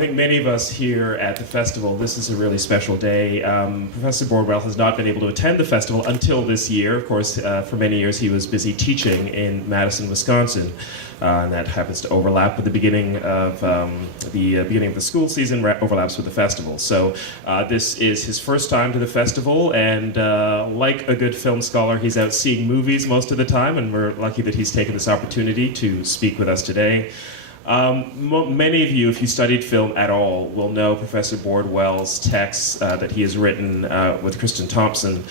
think many of us here at the festival, this is a really special day. Professor Bordwell has not been able to attend the festival until this year. Of course, for many years he was busy teaching in Madison, Wisconsin. And that happens to overlap with the beginning of the school season, overlaps with the festival. So this is his first time to the festival, and like a good film scholar, he's out seeing movies most of the time, and we're lucky that he's taken this opportunity to speak with us today. Many of you, if you studied film at all, will know Professor Bordwell's texts that he has written with Kristen Thompson.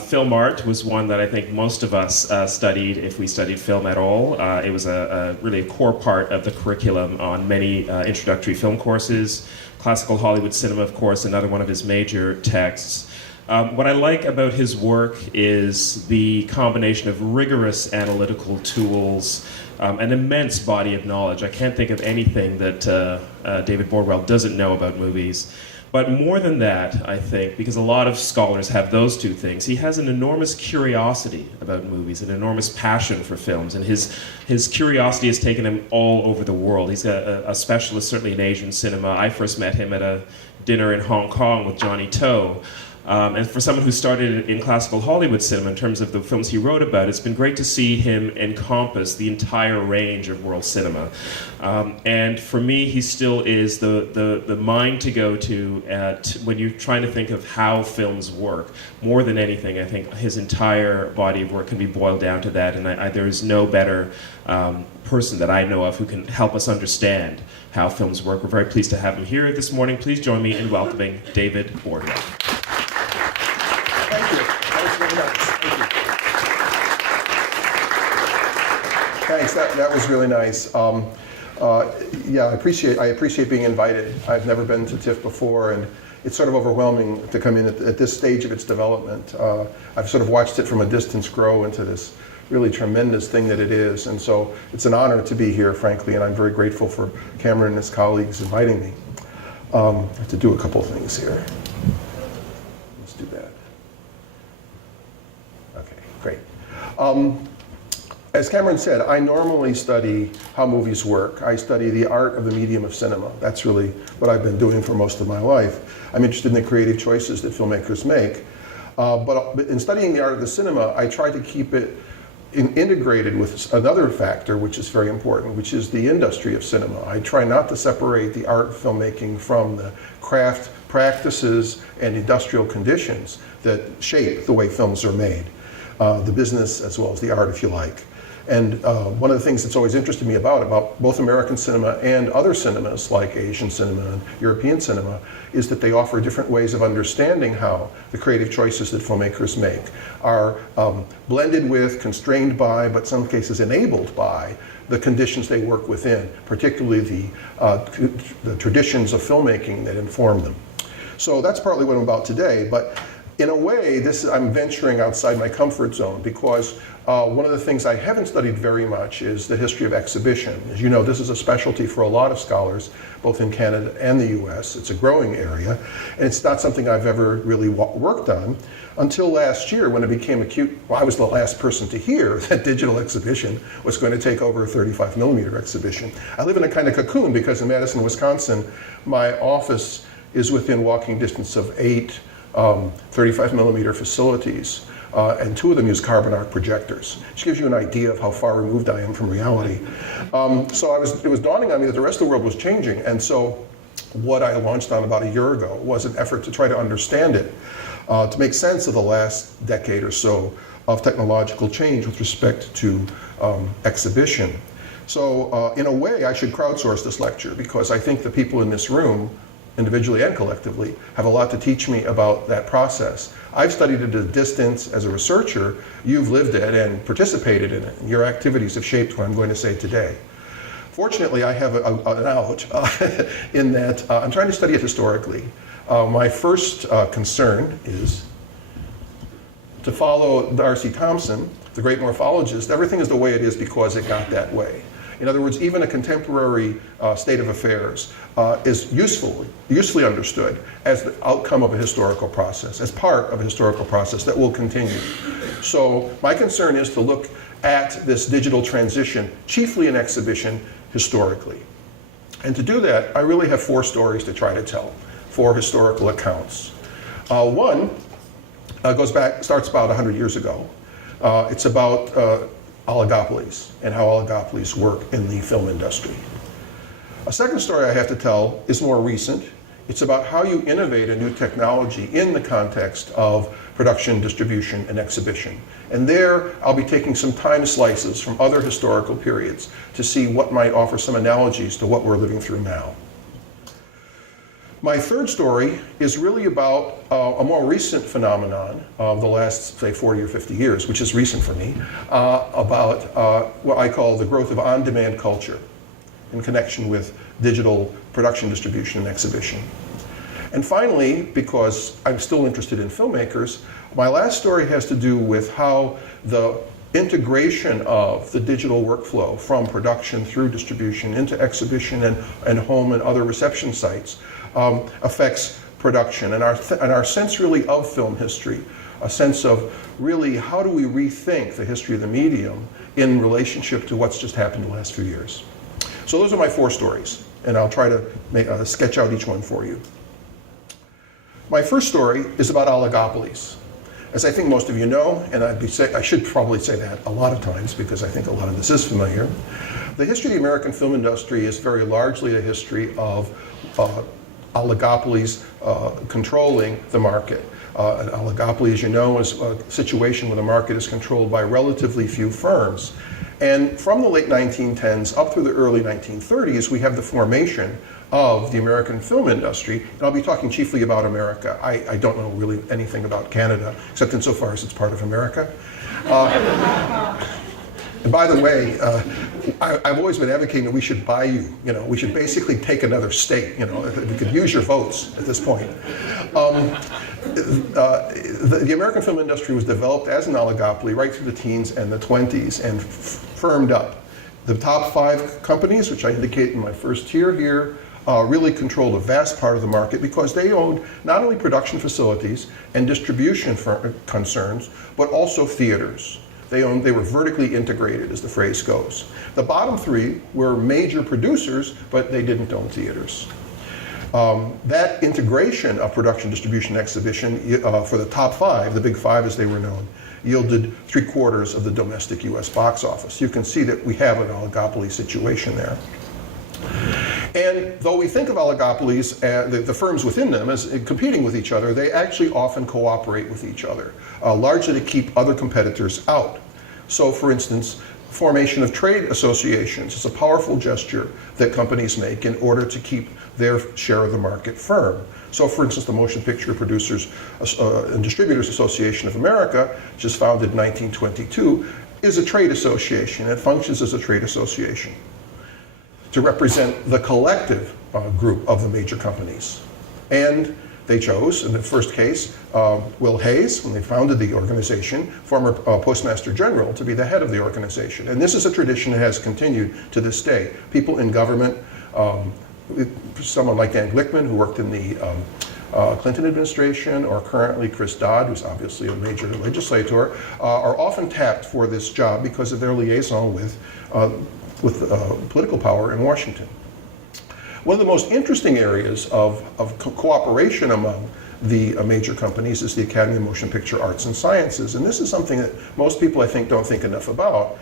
Film art was one that I think most of us studied if we studied film at all. It was really a core part of the curriculum on many introductory film courses. Classical Hollywood cinema, of course, another one of his major texts. What I like about his work is the combination of rigorous analytical tools, an immense body of knowledge. I can't think of anything that David Bordwell doesn't know about movies. But more than that, I think, because a lot of scholars have those two things, he has an enormous curiosity about movies, an enormous passion for films, and his curiosity has taken him all over the world. He's a specialist, certainly in Asian cinema. I first met him at a dinner in Hong Kong with Johnny To. And for someone who started in classical Hollywood cinema, in terms of the films he wrote about, it's been great to see him encompass the entire range of world cinema. And for me, he still is the mind to go to when you're trying to think of how films work. More than anything, I think his entire body of work can be boiled down to that, and there is no better person that I know of who can help us understand how films work. We're very pleased to have him here this morning. Please join me in welcoming David Bordwell. Thanks. That was really nice. Yeah, I appreciate being invited. I've never been to TIFF before, and it's sort of overwhelming to come in at this stage of its development. I've sort of watched it from a distance grow into this really tremendous thing that it is, and so it's an honor to be here, frankly, and I'm very grateful for Cameron and his colleagues inviting me. I have to do a couple things here. Let's do that. Okay, great. As Cameron said, I normally study how movies work. I study the art of the medium of cinema. That's really what I've been doing for most of my life. I'm interested in the creative choices that filmmakers make. But in studying the art of the cinema, I try to keep it integrated with another factor, which is very important, which is the industry of cinema. I try not to separate the art of filmmaking from the craft practices and industrial conditions that shape the way films are made. The business as well as the art, if you like. And one of the things that's always interested me about both American cinema and other cinemas like Asian cinema and European cinema is that they offer different ways of understanding how the creative choices that filmmakers make are blended with, constrained by, but in some cases enabled by the conditions they work within, particularly the traditions of filmmaking that inform them. So that's partly what I'm about today, but in a way, I'm venturing outside my comfort zone because one of the things I haven't studied very much is the history of exhibition. As you know, this is a specialty for a lot of scholars, both in Canada and the US. It's a growing area, and it's not something I've ever really worked on until last year when it became acute. Well, I was the last person to hear that digital exhibition was going to take over a 35mm exhibition. I live in a kind of cocoon because in Madison, Wisconsin, my office is within walking distance of 8 35mm facilities, and 2 of them use carbon arc projectors, which gives you an idea of how far removed I am from reality. So it was dawning on me that the rest of the world was changing, and so what I launched on about a year ago was an effort to try to understand it, to make sense of the last decade or so of technological change with respect to exhibition. So in a way, I should crowdsource this lecture because I think the people in this room, individually and collectively, have a lot to teach me about that process. I've studied it at a distance as a researcher. You've lived it and participated in it. Your activities have shaped what I'm going to say today. Fortunately, I have an out in that I'm trying to study it historically. My first concern is to follow R.C. Thompson, the great morphologist. Everything is the way it is because it got that way. In other words, even a contemporary state of affairs is usefully understood as the outcome of a historical process, as part of a historical process that will continue. So my concern is to look at this digital transition, chiefly in exhibition, historically. And to do that, I really have 4 stories to try to tell, 4 historical accounts. One starts about 100 years ago. It's about oligopolies and how oligopolies work in the film industry. A second story I have to tell is more recent. It's about how you innovate a new technology in the context of production, distribution, and exhibition. And there, I'll be taking some time slices from other historical periods to see what might offer some analogies to what we're living through now. My third story is really about a more recent phenomenon of the last, say, 40 or 50 years, which is recent for me, about what I call the growth of on-demand culture in connection with digital production, distribution, and exhibition. And finally, because I'm still interested in filmmakers, my last story has to do with how the integration of the digital workflow from production through distribution into exhibition and home and other reception sites affects production and our sense really of film history, a sense of really how do we rethink the history of the medium in relationship to what's just happened in the last few years. So those are my 4 stories, and I'll try to sketch out each one for you. My first story is about oligopolies. As I think most of you know, and I should probably say that a lot of times because I think a lot of this is familiar, the history of the American film industry is very largely a history of oligopolies controlling the market. An oligopoly, as you know, is a situation where the market is controlled by relatively few firms. And from the late 1910s up through the early 1930s, we have the formation of the American film industry. And I'll be talking chiefly about America. I don't know really anything about Canada, except insofar as it's part of America. And by the way, I've always been advocating that we should buy you. We should basically take another state. We could use your votes at this point. The American film industry was developed as an oligopoly right through the teens and the 20s and firmed up. The top 5 companies, which I indicate in my first tier here, really controlled a vast part of the market because they owned not only production facilities and distribution concerns, but also theaters. They were vertically integrated, as the phrase goes. The bottom 3 were major producers, but they didn't own theaters. That integration of production, distribution, exhibition for the top 5, the big 5 as they were known, yielded 3/4 of the domestic US box office. You can see that we have an oligopoly situation there. And though we think of oligopolies, the firms within them, as competing with each other, they actually often cooperate with each other, largely to keep other competitors out. So for instance, formation of trade associations is a powerful gesture that companies make in order to keep their share of the market firm. So for instance, the Motion Picture Producers and Distributors Association of America, which was founded in 1922, is a trade association. It functions as a trade association to represent the collective group of the major companies. And they chose, in the first case, Will Hayes, when they founded the organization, former Postmaster General, to be the head of the organization. And this is a tradition that has continued to this day. People in government, someone like Dan Glickman, who worked in the Clinton administration, or currently Chris Dodd, who's obviously a major legislator, are often tapped for this job because of their liaison with political power in Washington. One of the most interesting areas of cooperation among the major companies is the Academy of Motion Picture Arts and Sciences. And this is something that most people, I think, don't think enough about.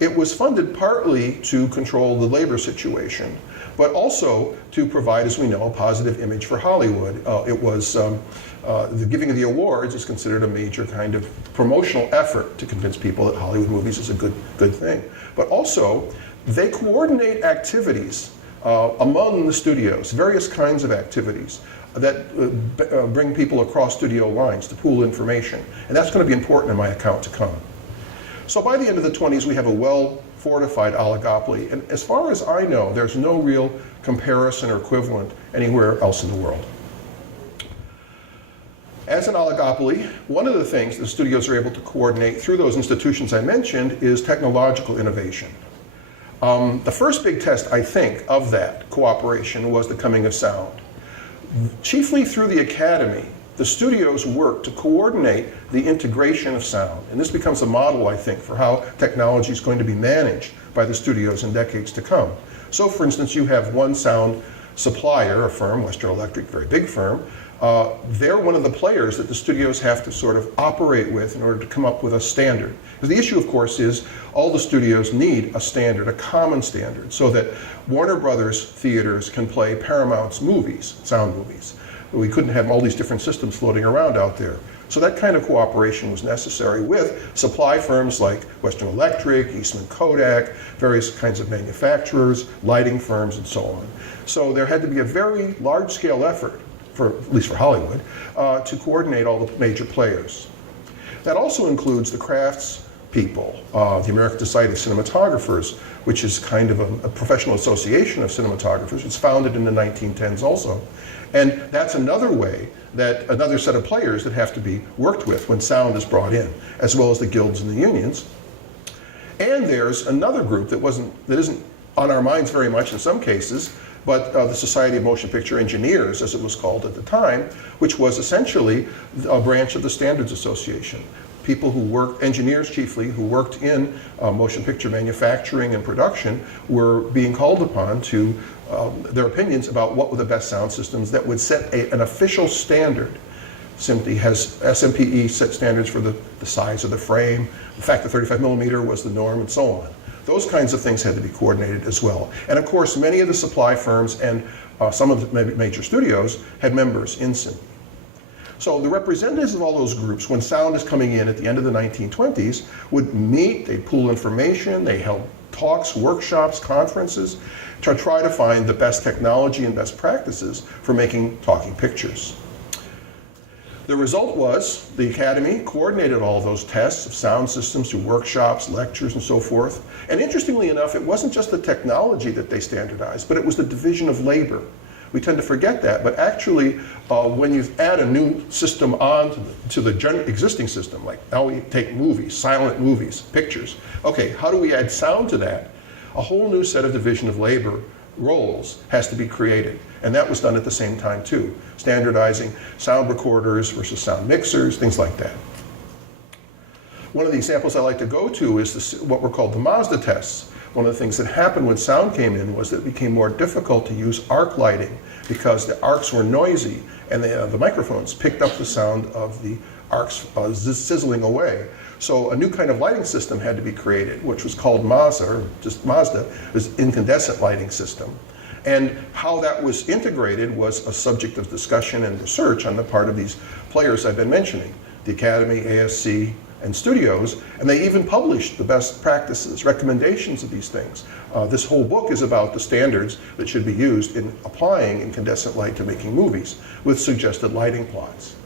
It was funded partly to control the labor situation, but also to provide, as we know, a positive image for Hollywood. The giving of the awards is considered a major kind of promotional effort to convince people that Hollywood movies is a good thing. But also, they coordinate activities among the studios, various kinds of activities that bring people across studio lines to pool information. And that's going to be important in my account to come. So by the end of the 20s, we have a well-fortified oligopoly. And as far as I know, there's no real comparison or equivalent anywhere else in the world. As an oligopoly, one of the things the studios are able to coordinate through those institutions I mentioned is technological innovation. The first big test, I think, of that cooperation was the coming of sound. Chiefly through the Academy, the studios work to coordinate the integration of sound. And this becomes a model, I think, for how technology is going to be managed by the studios in decades to come. So for instance, you have one sound supplier, a firm, Western Electric, very big firm. They're one of the players that the studios have to sort of operate with in order to come up with a standard. Because the issue, of course, is all the studios need a standard, a common standard, so that Warner Brothers theaters can play Paramount's movies, sound movies. We couldn't have all these different systems floating around out there. So that kind of cooperation was necessary with supply firms like Western Electric, Eastman Kodak, various kinds of manufacturers, lighting firms, and so on. So there had to be a very large-scale effort, at least for Hollywood, to coordinate all the major players. That also includes the crafts people, the American Society of Cinematographers, which is kind of a professional association of cinematographers. It's founded in the 1910s also. And that's another way that another set of players that have to be worked with when sound is brought in, as well as the guilds and the unions. And there's another group that isn't on our minds very much in some cases, but the Society of Motion Picture Engineers, as it was called at the time, which was essentially a branch of the Standards Association. People who worked, engineers chiefly, who worked in motion picture manufacturing and production were being called upon to their opinions about what were the best sound systems that would set an official standard. Simply has SMPE set standards for the size of the frame, the fact that 35 millimeter was the norm, and so on. Those kinds of things had to be coordinated as well. And of course, many of the supply firms and some of the major studios had members in SIM. So the representatives of all those groups, when sound is coming in at the end of the 1920s, would meet, they'd pool information, they held talks, workshops, conferences, to try to find the best technology and best practices for making talking pictures. The result was the Academy coordinated all those tests of sound systems through workshops, lectures, and so forth. And interestingly enough, it wasn't just the technology that they standardized, but it was the division of labor. We tend to forget that, but actually, when you add a new system on to the existing system, like now we take movies, silent movies, pictures. Okay, how do we add sound to that? A whole new set of division of labor roles has to be created. And that was done at the same time too, standardizing sound recorders versus sound mixers, things like that. One of the examples I like to go to is what were called the Mazda tests. One of the things that happened when sound came in was that it became more difficult to use arc lighting because the arcs were noisy and the microphones picked up the sound of the arcs sizzling away. So a new kind of lighting system had to be created, which was called Mazda, or just Mazda, it was incandescent lighting system. And how that was integrated was a subject of discussion and research on the part of these players I've been mentioning, the Academy, ASC, and studios, and they even published the best practices, recommendations of these things. This whole book is about the standards that should be used in applying incandescent light to making movies with suggested lighting plots.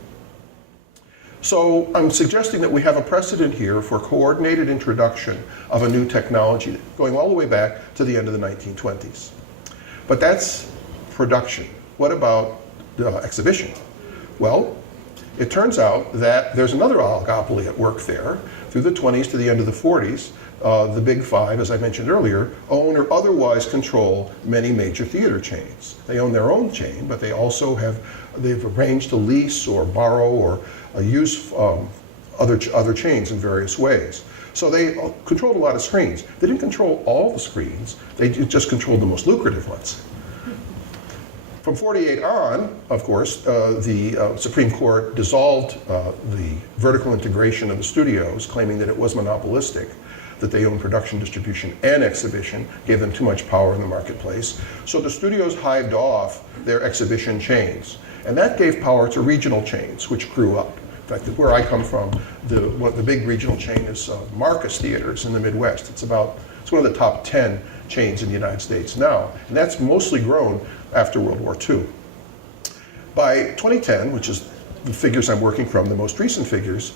So I'm suggesting that we have a precedent here for coordinated introduction of a new technology going all the way back to the end of the 1920s. But that's production. What about exhibition? Well, it turns out that there's another oligopoly at work there. Through the 20s to the end of the 40s, the Big Five, as I mentioned earlier, own or otherwise control many major theater chains. They own their own chain, but they also they've arranged to lease or borrow or use other chains in various ways. So they controlled a lot of screens. They didn't control all the screens, they just controlled the most lucrative ones. From 48 on, of course, the Supreme Court dissolved the vertical integration of the studios, claiming that it was monopolistic, that they owned production, distribution, and exhibition, gave them too much power in the marketplace. So the studios hived off their exhibition chains, and that gave power to regional chains, which grew up. In fact, where I come from, the big regional chain is Marcus Theaters in the Midwest. It's one of the top 10 chains in the United States now, and that's mostly grown after World War II. By 2010, which is the figures I'm working from, the most recent figures,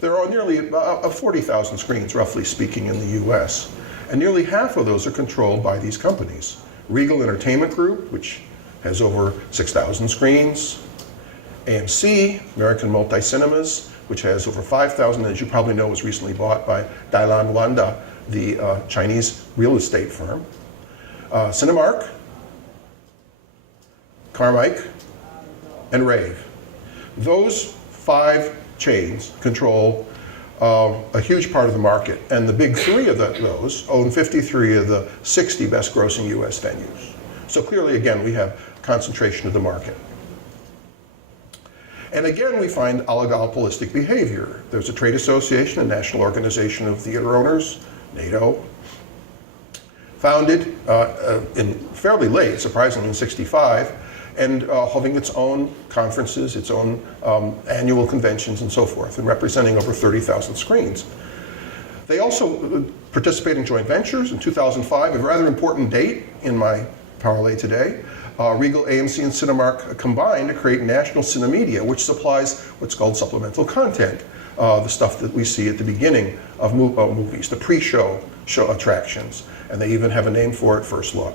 there are nearly 40,000 screens, roughly speaking, in the US, and nearly half of those are controlled by these companies. Regal Entertainment Group, which has over 6,000 screens, AMC, American Multi-Cinemas, which has over 5,000, as you probably know, was recently bought by Dailan Wanda, the Chinese real estate firm. Cinemark, Carmike, and Rave. Those 5 chains control a huge part of the market. And the big three of those own 53 of the 60 best grossing US venues. So clearly, again, we have concentration of the market. And again, we find oligopolistic behavior. There's a trade association, a national organization of theater owners, NATO, founded in fairly late, surprisingly in '65, and having its own conferences, its own annual conventions and so forth, and representing over 30,000 screens. They also participate in joint ventures. In 2005, a rather important date in my parlay today, Regal, AMC, and Cinemark combined to create National Cinemedia, which supplies what's called supplemental content, the stuff that we see at the beginning of movies, the pre-show attractions, and they even have a name for it, First Look.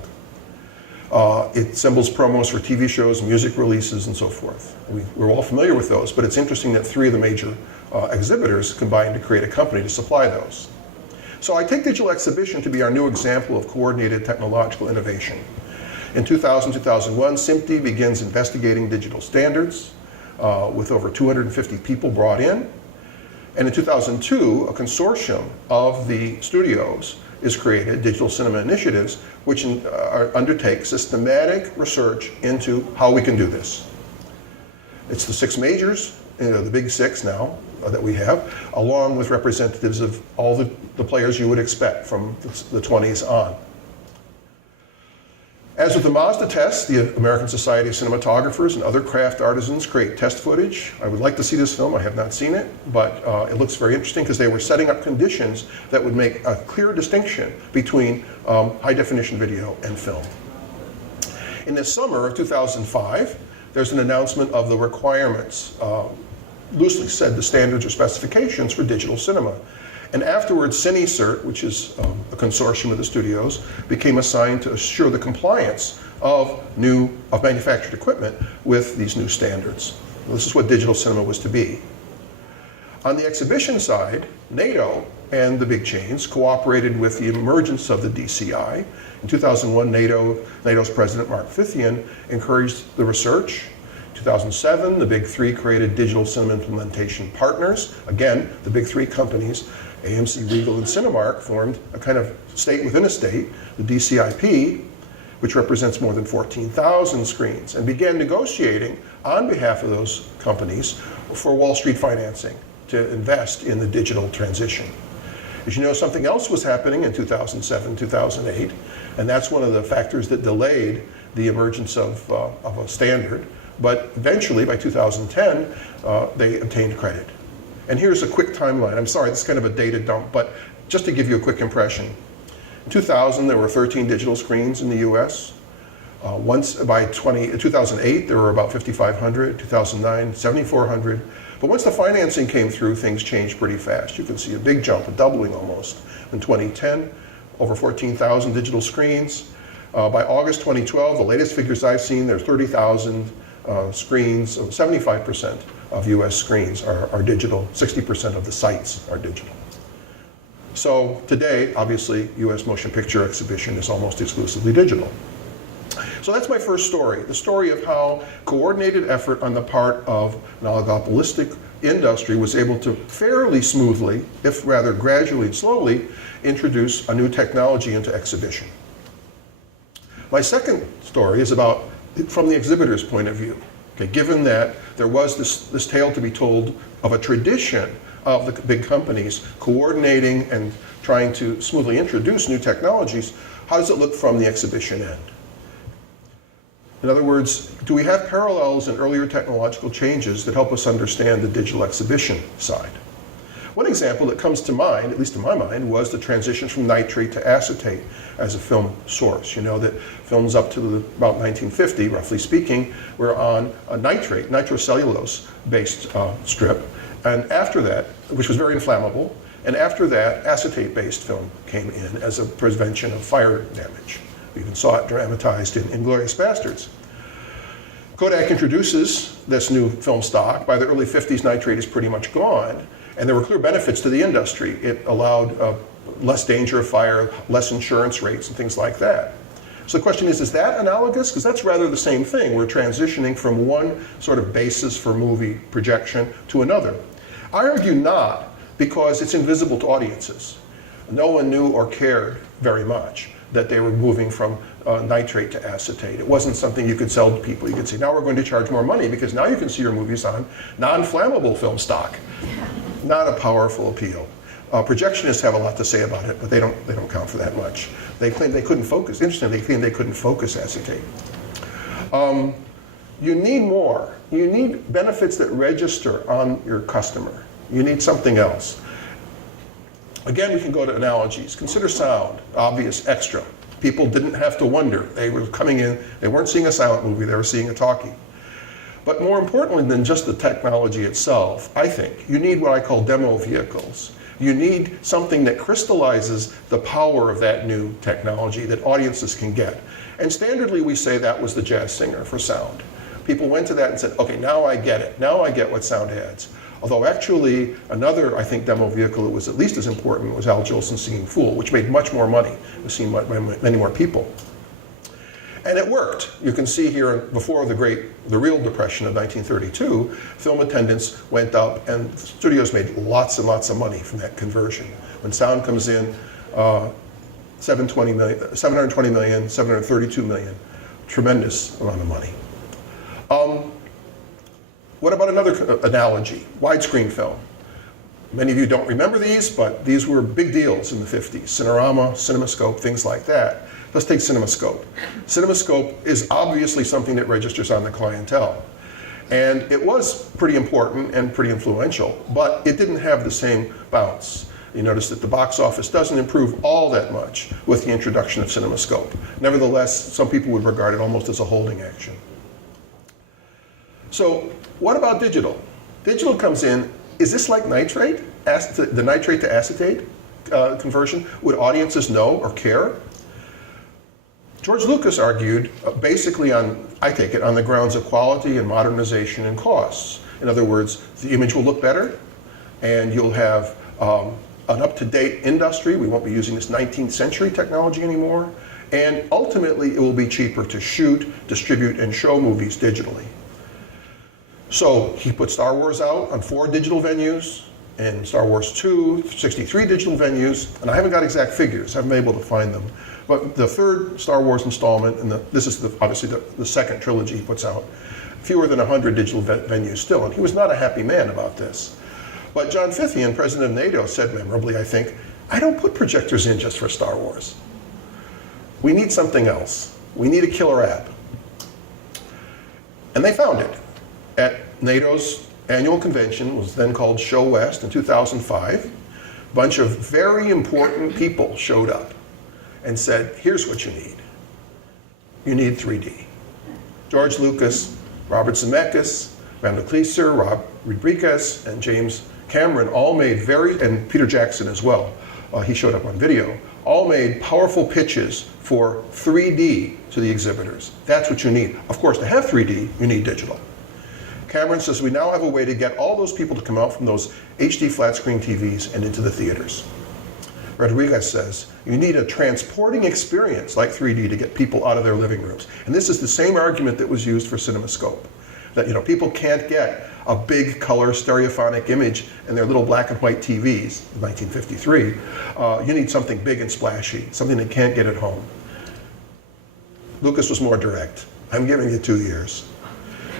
It assembles promos for TV shows, music releases, and so forth. We're all familiar with those, but it's interesting that three of the major exhibitors combined to create a company to supply those. So I take digital exhibition to be our new example of coordinated technological innovation. In 2000-2001, SMPTE begins investigating digital standards with over 250 people brought in. And in 2002, a consortium of the studios is created, Digital Cinema Initiatives, which undertake systematic research into how we can do this. It's the six majors, the big six now that we have, along with representatives of all the players you would expect from the 20s on. As with the Mazda test, the American Society of Cinematographers and other craft artisans create test footage. I would like to see this film. I have not seen it, but it looks very interesting because they were setting up conditions that would make a clear distinction between high-definition video and film. In the summer of 2005, there's an announcement of the requirements, loosely said the standards or specifications for digital cinema. And afterwards, CineCert, which is a consortium of the studios, became assigned to assure the compliance of manufactured equipment with these new standards. This is what digital cinema was to be. On the exhibition side, NATO and the big chains cooperated with the emergence of the DCI. In 2001, NATO's president, Mark Fithian, encouraged the research. In 2007, the big three created Digital Cinema Implementation Partners. Again, the big three companies, AMC, Regal, and Cinemark, formed a kind of state within a state, the DCIP, which represents more than 14,000 screens, and began negotiating on behalf of those companies for Wall Street financing to invest in the digital transition. As you know, something else was happening in 2007, 2008, and that's one of the factors that delayed the emergence of a standard. But eventually, by 2010, they obtained credit. And here's a quick timeline. I'm sorry, this is kind of a data dump, but just to give you a quick impression. In 2000, there were 13 digital screens in the US. By 2008, there were about 5,500. 2009, 7,400. But once the financing came through, things changed pretty fast. You can see a big jump, a doubling almost. In 2010, over 14,000 digital screens. By August 2012, the latest figures I've seen, there are 30,000 screens. 75% of US screens are digital. 60% of the sites are digital. So today, obviously, US motion picture exhibition is almost exclusively digital. So that's my first story, the story of how coordinated effort on the part of an oligopolistic industry was able to fairly smoothly, if rather gradually and slowly, introduce a new technology into exhibition. My second story is about from the exhibitor's point of view. Okay, given that there was this tale to be told of a tradition of the big companies coordinating and trying to smoothly introduce new technologies, how does it look from the exhibition end? In other words, do we have parallels in earlier technological changes that help us understand the digital exhibition side? One example that comes to mind, at least in my mind, was the transition from nitrate to acetate as a film source. You know that films up to about 1950, roughly speaking, were on a nitrocellulose-based strip. And after that, which was very inflammable, and after that, acetate-based film came in as a prevention of fire damage. We even saw it dramatized in *Inglourious Basterds*. Kodak introduces this new film stock. By the early 50s, nitrate is pretty much gone. And there were clear benefits to the industry. It allowed less danger of fire, less insurance rates, and things like that. So the question is that analogous? Because that's rather the same thing. We're transitioning from one sort of basis for movie projection to another. I argue not, because it's invisible to audiences. No one knew or cared very much that they were moving from nitrate to acetate. It wasn't something you could sell to people. You could say, now we're going to charge more money because now you can see your movies on non-flammable film stock. Not a powerful appeal. Projectionists have a lot to say about it, but they don't count for that much. They claim they couldn't focus. Interestingly, they claim they couldn't focus acetate. You need more. You need benefits that register on your customer. You need something else. Again, we can go to analogies. Consider sound, obvious, extra. People didn't have to wonder. They were coming in, they weren't seeing a silent movie, they were seeing a talkie. But more importantly than just the technology itself, I think, you need what I call demo vehicles. You need something that crystallizes the power of that new technology that audiences can get. And standardly we say that was the jazz singer for sound. People went to that and said, okay, now I get it. Now I get what sound adds. Although actually another, I think, demo vehicle that was at least as important was Al Jolson singing Fool, which made much more money. It was seen by many more people. And it worked. You can see here before the real depression of 1932, film attendance went up and studios made lots and lots of money from that conversion. When sound comes in, 720 million, 732 million, tremendous amount of money. What about another analogy? Widescreen film. Many of you don't remember these, but these were big deals in the 50s. Cinerama, CinemaScope, things like that. Let's take CinemaScope. CinemaScope is obviously something that registers on the clientele. And it was pretty important and pretty influential, but it didn't have the same bounce. You notice that the box office doesn't improve all that much with the introduction of CinemaScope. Nevertheless, some people would regard it almost as a holding action. So what about digital? Digital comes in, is this like nitrate? The nitrate to acetate conversion? Would audiences know or care? George Lucas argued basically on, I take it, on the grounds of quality and modernization and costs. In other words, the image will look better and you'll have an up-to-date industry. We won't be using this 19th century technology anymore. And ultimately, it will be cheaper to shoot, distribute, and show movies digitally. So he put Star Wars out on 4 digital venues, and Star Wars 2, 63 digital venues, and I haven't got exact figures, I haven't been able to find them. But the 3rd Star Wars installment, and this is obviously the 2nd trilogy he puts out, fewer than 100 digital venues still, and he was not a happy man about this. But John Fithian, president of NATO, said memorably, I think, I don't put projectors in just for Star Wars. We need something else. We need a killer app. And they found it. At NATO's annual convention, was then called Show West in 2005, a bunch of very important people showed up and said, here's what you need. You need 3D. George Lucas, Robert Zemeckis, Randall Kleiser, Rob Rodriguez, and James Cameron all made and Peter Jackson as well, he showed up on video, all made powerful pitches for 3D to the exhibitors. That's what you need. Of course, to have 3D, you need digital. Cameron says we now have a way to get all those people to come out from those HD flat screen TVs and into the theaters. Rodriguez says you need a transporting experience like 3D to get people out of their living rooms. And this is the same argument that was used for CinemaScope. That people can't get a big color stereophonic image in their little black and white TVs, 1953. You need something big and splashy, something they can't get at home. Lucas was more direct. I'm giving you 2 years.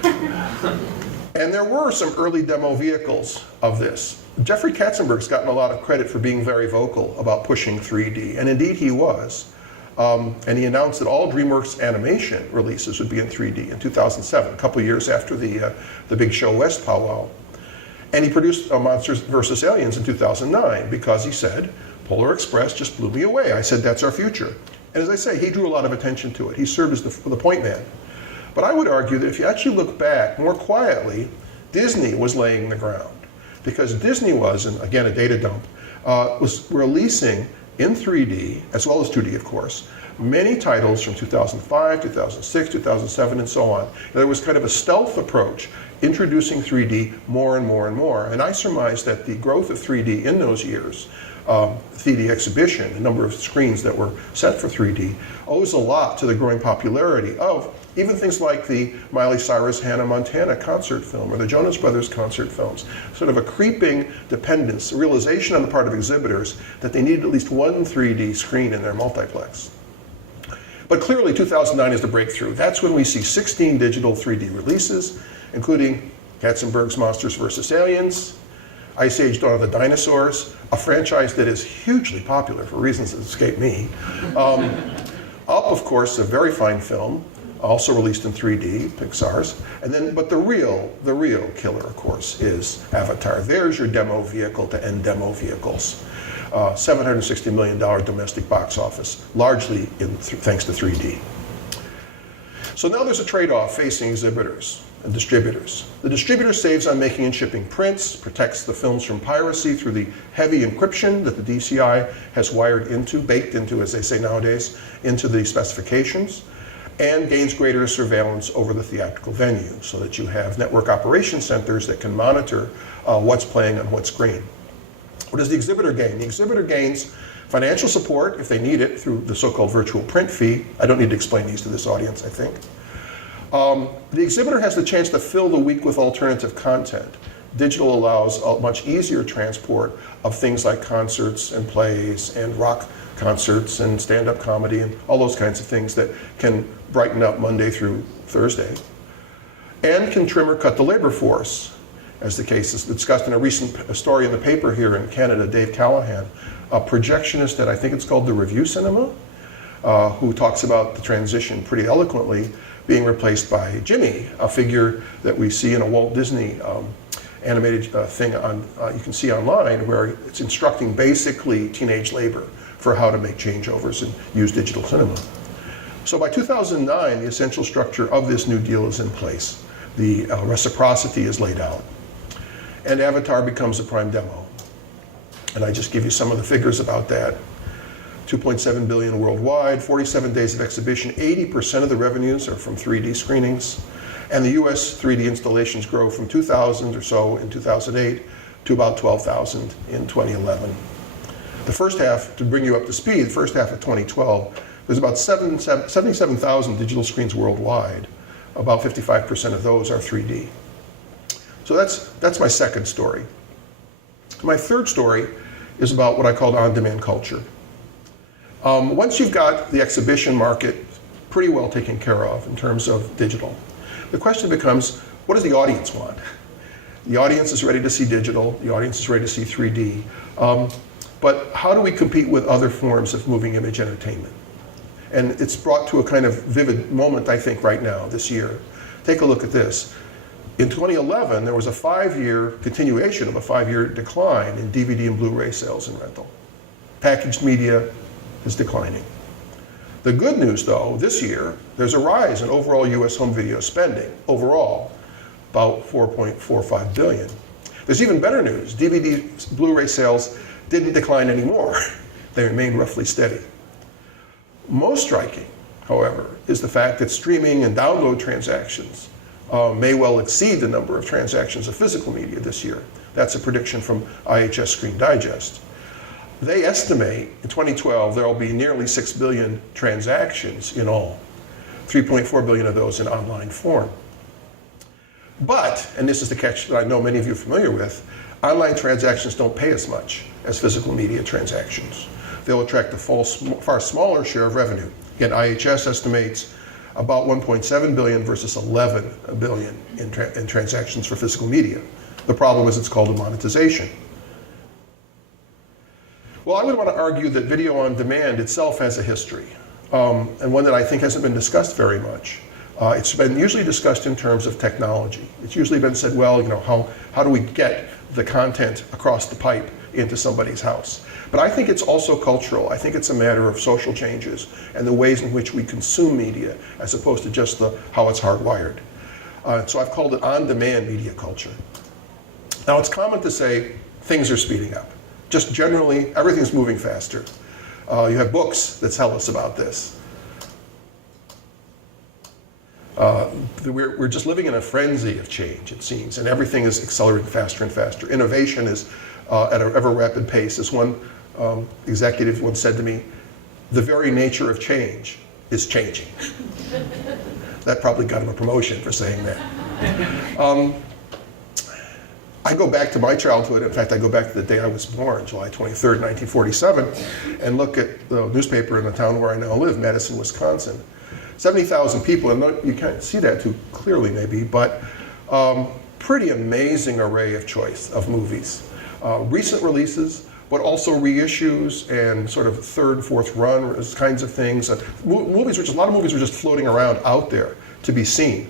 And there were some early demo vehicles of this. Jeffrey Katzenberg's gotten a lot of credit for being very vocal about pushing 3D, and indeed he was. And he announced that all DreamWorks animation releases would be in 3D in 2007, a couple years after the big Show West powwow. And he produced Monsters vs. Aliens in 2009 because he said, Polar Express just blew me away. I said, that's our future. And as I say, he drew a lot of attention to it. He served as the point man. But I would argue that if you actually look back more quietly, Disney was laying the ground. Because Disney was, and again a data dump, was releasing in 3D, as well as 2D of course, many titles from 2005, 2006, 2007, and so on. There was kind of a stealth approach, introducing 3D more and more and more. And I surmise that the growth of 3D in those years, 3D exhibition, the number of screens that were set for 3D, owes a lot to the growing popularity of Even things like the Miley Cyrus Hannah Montana concert film or the Jonas Brothers concert films. Sort of a creeping dependence, a realization on the part of exhibitors that they needed at least one 3D screen in their multiplex. But clearly 2009 is the breakthrough. That's when we see 16 digital 3D releases, including Katzenberg's Monsters vs. Aliens, Ice Age: Dawn of the Dinosaurs, a franchise that is hugely popular for reasons that escape me. Up, of course, a very fine film, also released in 3D, Pixar's. And then, but the real killer, of course, is Avatar. There's your demo vehicle to end demo vehicles. $760 million domestic box office, largely thanks to 3D. So now there's a trade-off facing exhibitors and distributors. The distributor saves on making and shipping prints, protects the films from piracy through the heavy encryption that the DCI has baked into, as they say nowadays, into the specifications, and gains greater surveillance over the theatrical venue so that you have network operation centers that can monitor what's playing on what screen. What does the exhibitor gain? The exhibitor gains financial support, if they need it, through the so-called virtual print fee. I don't need to explain these to this audience, I think. The exhibitor has the chance to fill the week with alternative content. Digital allows a much easier transport of things like concerts and plays and rock concerts and stand-up comedy and all those kinds of things that can brighten up Monday through Thursday, and can trim or cut the labor force, as the case is discussed in a recent story in the paper here in Canada. Dave Callahan, a projectionist at, I think it's called the Review Cinema, who talks about the transition pretty eloquently, being replaced by Jimmy, a figure that we see in a Walt Disney animated thing you can see online, where it's instructing basically teenage labor for how to make changeovers and use digital cinema. So by 2009, the essential structure of this new deal is in place. The reciprocity is laid out. And Avatar becomes a prime demo. And I just give you some of the figures about that. 2.7 billion worldwide, 47 days of exhibition, 80% of the revenues are from 3D screenings. And the US 3D installations grow from 2,000 or so in 2008 to about 12,000 in 2011. The first half, to bring you up to speed, the first half of 2012, there's about 77,000 digital screens worldwide. About 55% of those are 3D. So that's my second story. My third story is about what I called on-demand culture. Once you've got the exhibition market pretty well taken care of in terms of digital, the question becomes, what does the audience want? The audience is ready to see digital, the audience is ready to see 3D, but how do we compete with other forms of moving image entertainment? And it's brought to a kind of vivid moment, I think, right now, this year. Take a look at this. In 2011, there was a 5-year continuation of a 5-year decline in DVD and Blu-ray sales and rental. Packaged media is declining. The good news, though, this year, there's a rise in overall US home video spending, overall, about $4.45 billion. There's even better news. DVD, Blu-ray sales didn't decline anymore. They remained roughly steady. Most striking, however, is the fact that streaming and download transactions may well exceed the number of transactions of physical media this year. That's a prediction from IHS Screen Digest. They estimate in 2012 there will be nearly 6 billion transactions in all, 3.4 billion of those in online form. But, and this is the catch that I know many of you are familiar with, online transactions don't pay as much as physical media transactions. They'll attract a far smaller share of revenue. Again, IHS estimates about 1.7 billion versus 11 billion in transactions for physical media. The problem is it's called a monetization. Well, I would want to argue that video on demand itself has a history, and one that I think hasn't been discussed very much. It's been usually discussed in terms of technology. It's usually been said, well, you know, how do we get the content across the pipe into somebody's house? But I think it's also cultural. I think it's a matter of social changes and the ways in which we consume media as opposed to just how it's hardwired. So I've called it on-demand media culture. Now, it's common to say things are speeding up. Just generally, everything's moving faster. You have books that tell us about this. We're just living in a frenzy of change, it seems, and everything is accelerating faster and faster. Innovation is at an ever rapid pace. As one executive once said to me, the very nature of change is changing. That probably got him a promotion for saying that. I go back to my childhood. In fact, I go back to the day I was born, July 23rd, 1947, and look at the newspaper in the town where I now live, Madison, Wisconsin. 70,000 people, and you can't see that too clearly maybe, but pretty amazing array of choice of movies. Recent releases, but also reissues and sort of third, fourth run kinds of things. A lot of movies were just floating around out there to be seen.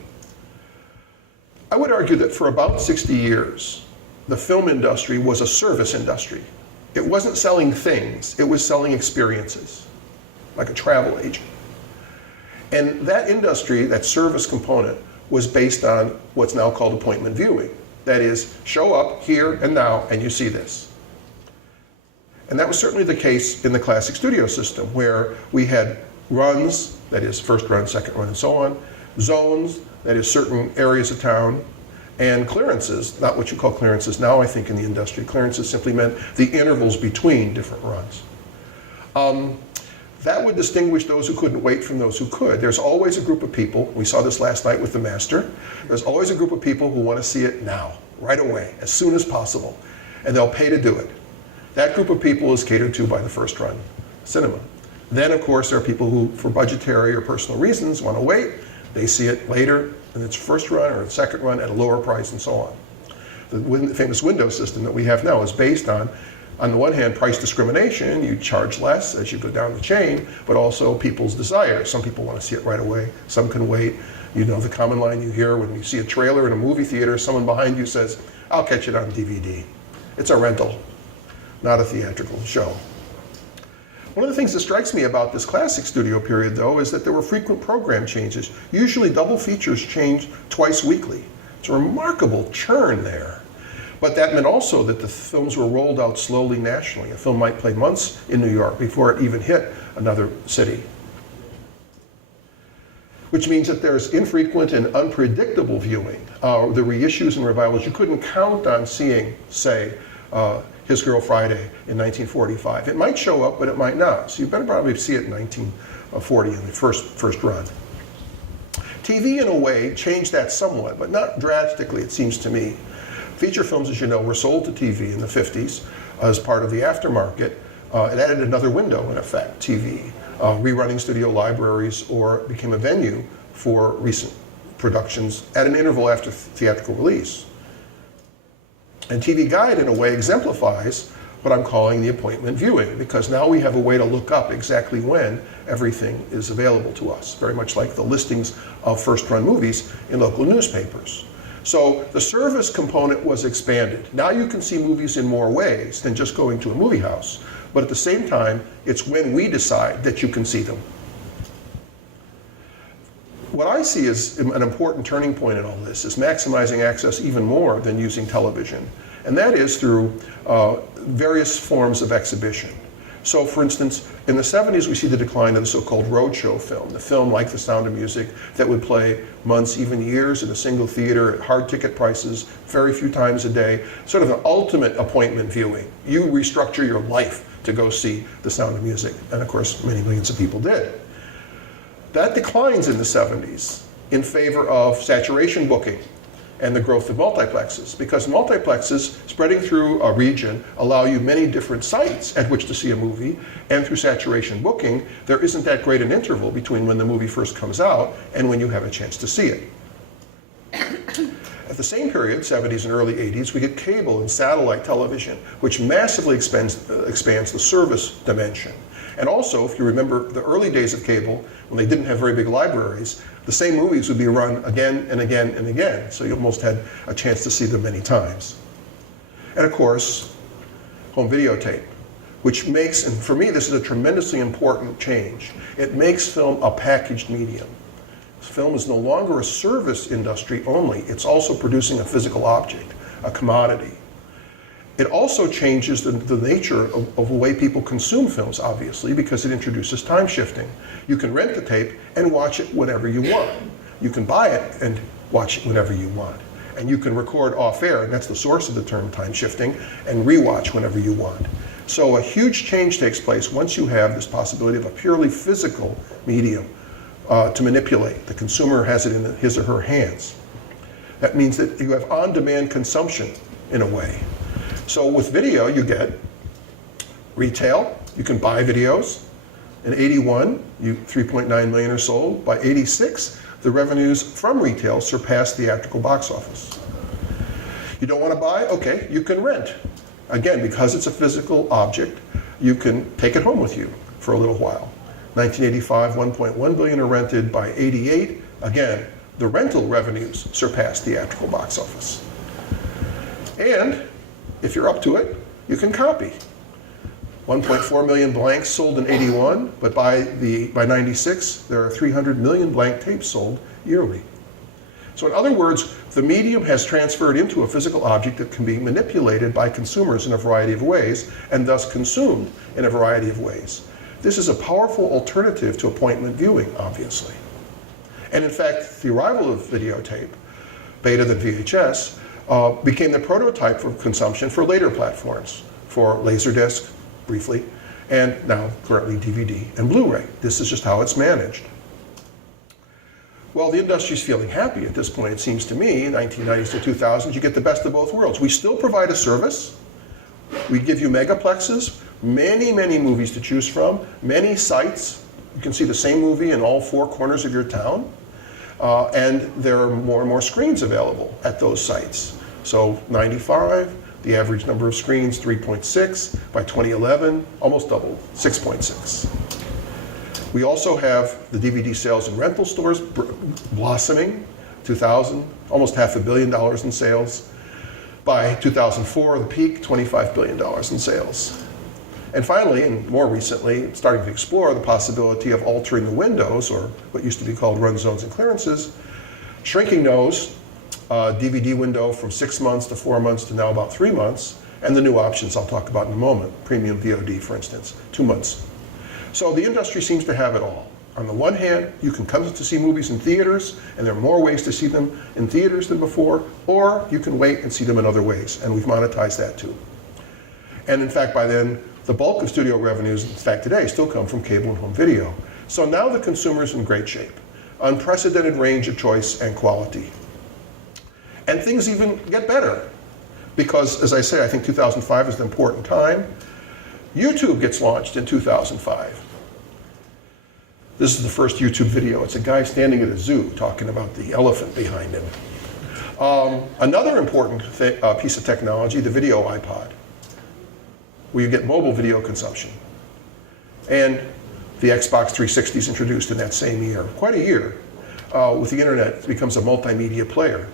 I would argue that for about 60 years, the film industry was a service industry. It wasn't selling things, it was selling experiences, like a travel agent. And that industry, that service component, was based on what's now called appointment viewing. That is, show up here and now and you see this. And that was certainly the case in the classic studio system, where we had runs, that is first run, second run, and so on, zones, that is certain areas of town, and clearances, not what you call clearances now, I think, in the industry. Clearances simply meant the intervals between different runs. That would distinguish those who couldn't wait from those who could. There's always a group of people, we saw this last night with The Master, there's always a group of people who want to see it now, right away, as soon as possible, and they'll pay to do it. That group of people is catered to by the first run cinema. Then, of course, there are people who, for budgetary or personal reasons, want to wait. They see it later in its first run or its second run at a lower price and so on. The famous window system that we have now is based on the one hand, price discrimination. You charge less as you go down the chain, but also people's desires. Some people want to see it right away. Some can wait. You know the common line you hear when you see a trailer in a movie theater, someone behind you says, "I'll catch it on DVD." It's a rental, not a theatrical show. One of the things that strikes me about this classic studio period, though, is that there were frequent program changes. Usually double features changed twice weekly. It's a remarkable churn there. But that meant also that the films were rolled out slowly nationally. A film might play months in New York before it even hit another city. Which means that there's infrequent and unpredictable viewing. The reissues and revivals, you couldn't count on seeing, say, His Girl Friday in 1945. It might show up, but it might not. So you better probably see it in 1940 in the first run. TV, in a way, changed that somewhat, but not drastically, it seems to me. Feature films, as you know, were sold to TV in the 50s as part of the aftermarket. It added another window, in effect, TV, rerunning studio libraries, or became a venue for recent productions at an interval after theatrical release. And TV Guide, in a way, exemplifies what I'm calling the appointment viewing, because now we have a way to look up exactly when everything is available to us, very much like the listings of first-run movies in local newspapers. So the service component was expanded. Now you can see movies in more ways than just going to a movie house, but at the same time, it's when we decide that you can see them. What I see as an important turning point in all this is maximizing access even more than using television, and that is through various forms of exhibition. So, for instance, in the 70s, we see the decline of the so-called roadshow film, the film like The Sound of Music that would play months, even years in a single theater at hard ticket prices, very few times a day, sort of an ultimate appointment viewing. You restructure your life to go see The Sound of Music, and of course, many millions of people did. That declines in the 70s in favor of saturation booking and the growth of multiplexes, because multiplexes spreading through a region allow you many different sites at which to see a movie, and through saturation booking, there isn't that great an interval between when the movie first comes out and when you have a chance to see it. At the same period, 70s and early 80s, we get cable and satellite television, which massively expands the service dimension. And also, if you remember the early days of cable, when they didn't have very big libraries, the same movies would be run again and again and again, so you almost had a chance to see them many times. And of course, home videotape, which makes, and for me this is a tremendously important change, it makes film a packaged medium. Film is no longer a service industry only, it's also producing a physical object, a commodity. It also changes the nature of the way people consume films, obviously, because it introduces time shifting. You can rent the tape and watch it whenever you want. You can buy it and watch it whenever you want. And you can record off-air, and that's the source of the term time shifting, and rewatch whenever you want. So a huge change takes place once you have this possibility of a purely physical medium to manipulate. The consumer has it in his or her hands. That means that you have on-demand consumption in a way. So with video, you get retail. You can buy videos. In 81, 3.9 million are sold. By 86, the revenues from retail surpassed theatrical box office. You don't want to buy? Okay, you can rent. Again, because it's a physical object, you can take it home with you for a little while. 1985, 1.1 billion are rented. By 88, again, the rental revenues surpassed theatrical box office. And if you're up to it, you can copy. 1.4 million blanks sold in 81, but by 96, there are 300 million blank tapes sold yearly. So in other words, the medium has transferred into a physical object that can be manipulated by consumers in a variety of ways, and thus consumed in a variety of ways. This is a powerful alternative to appointment viewing, obviously. And in fact, the arrival of videotape, beta than VHS, became the prototype for consumption for later platforms, for Laserdisc, briefly, and now currently DVD and Blu-ray. This is just how it's managed. Well, the industry's feeling happy at this point, it seems to me. 1990s to 2000s, you get the best of both worlds. We still provide a service. We give you megaplexes, many, many movies to choose from, many sites. You can see the same movie in all 4 corners of your town. And there are more and more screens available at those sites. So 95, the average number of screens, 3.6. By 2011, almost doubled, 6.6. We also have the DVD sales in rental stores blossoming. 2000, almost $500 million in sales. By 2004, the peak, $25 billion in sales. And finally, and more recently, starting to explore the possibility of altering the windows, or what used to be called run zones and clearances, shrinking those, DVD window from 6 months to 4 months to now about 3 months, and the new options I'll talk about in a moment, premium VOD, for instance, 2 months. So the industry seems to have it all. On the one hand, you can come to see movies in theaters, and there are more ways to see them in theaters than before, or you can wait and see them in other ways, and we've monetized that too. And in fact, by then, the bulk of studio revenues, in fact today, still come from cable and home video. So now the consumer's in great shape. Unprecedented range of choice and quality. And things even get better. Because, as I say, I think 2005 is an important time. YouTube gets launched in 2005. This is the first YouTube video. It's a guy standing at a zoo talking about the elephant behind him. Another important piece of technology, the video iPod, where you get mobile video consumption. And the Xbox 360 is introduced in that same year. Quite a year. With the internet, it becomes a multimedia player.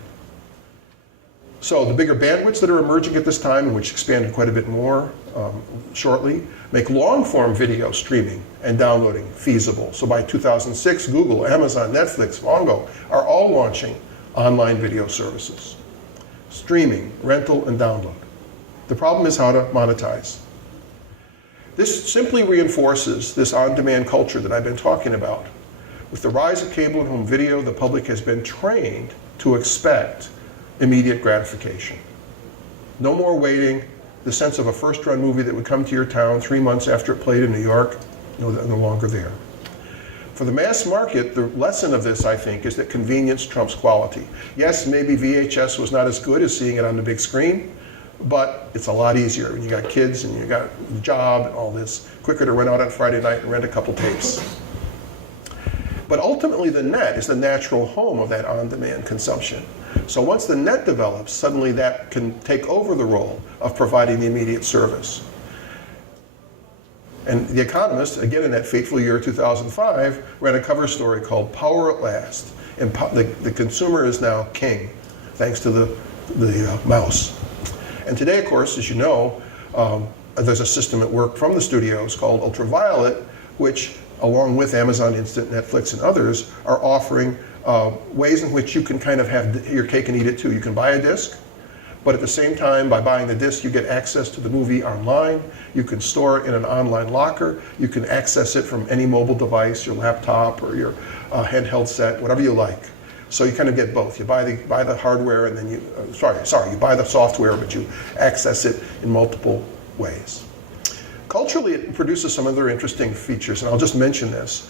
So the bigger bandwidths that are emerging at this time, and which expanded quite a bit more shortly, make long-form video streaming and downloading feasible. So by 2006, Google, Amazon, Netflix, Mongo are all launching online video services. Streaming, rental, and download. The problem is how to monetize. This simply reinforces this on-demand culture that I've been talking about. With the rise of cable and home video, the public has been trained to expect immediate gratification. No more waiting. The sense of a first-run movie that would come to your town 3 months after it played in New York, no longer there. For the mass market, the lesson of this, I think, is that convenience trumps quality. Yes, maybe VHS was not as good as seeing it on the big screen, but it's a lot easier when you got kids and you got a job and all this. Quicker to run out on Friday night and rent a couple tapes. But ultimately, the net is the natural home of that on-demand consumption. So once the net develops, suddenly that can take over the role of providing the immediate service. And The Economist, again in that fateful year 2005, ran a cover story called Power at Last. And the consumer is now king, thanks to the mouse. And today, of course, as you know, there's a system at work from the studios called Ultraviolet, which, along with Amazon Instant, Netflix, and others, are offering ways in which you can kind of have your cake and eat it too. You can buy a disc, but at the same time, by buying the disc, you get access to the movie online. You can store it in an online locker. You can access it from any mobile device, your laptop or your handheld set, whatever you like. So you kind of get both. You buy the hardware, and then you buy the software, but you access it in multiple ways. Culturally, it produces some other interesting features, and I'll just mention this.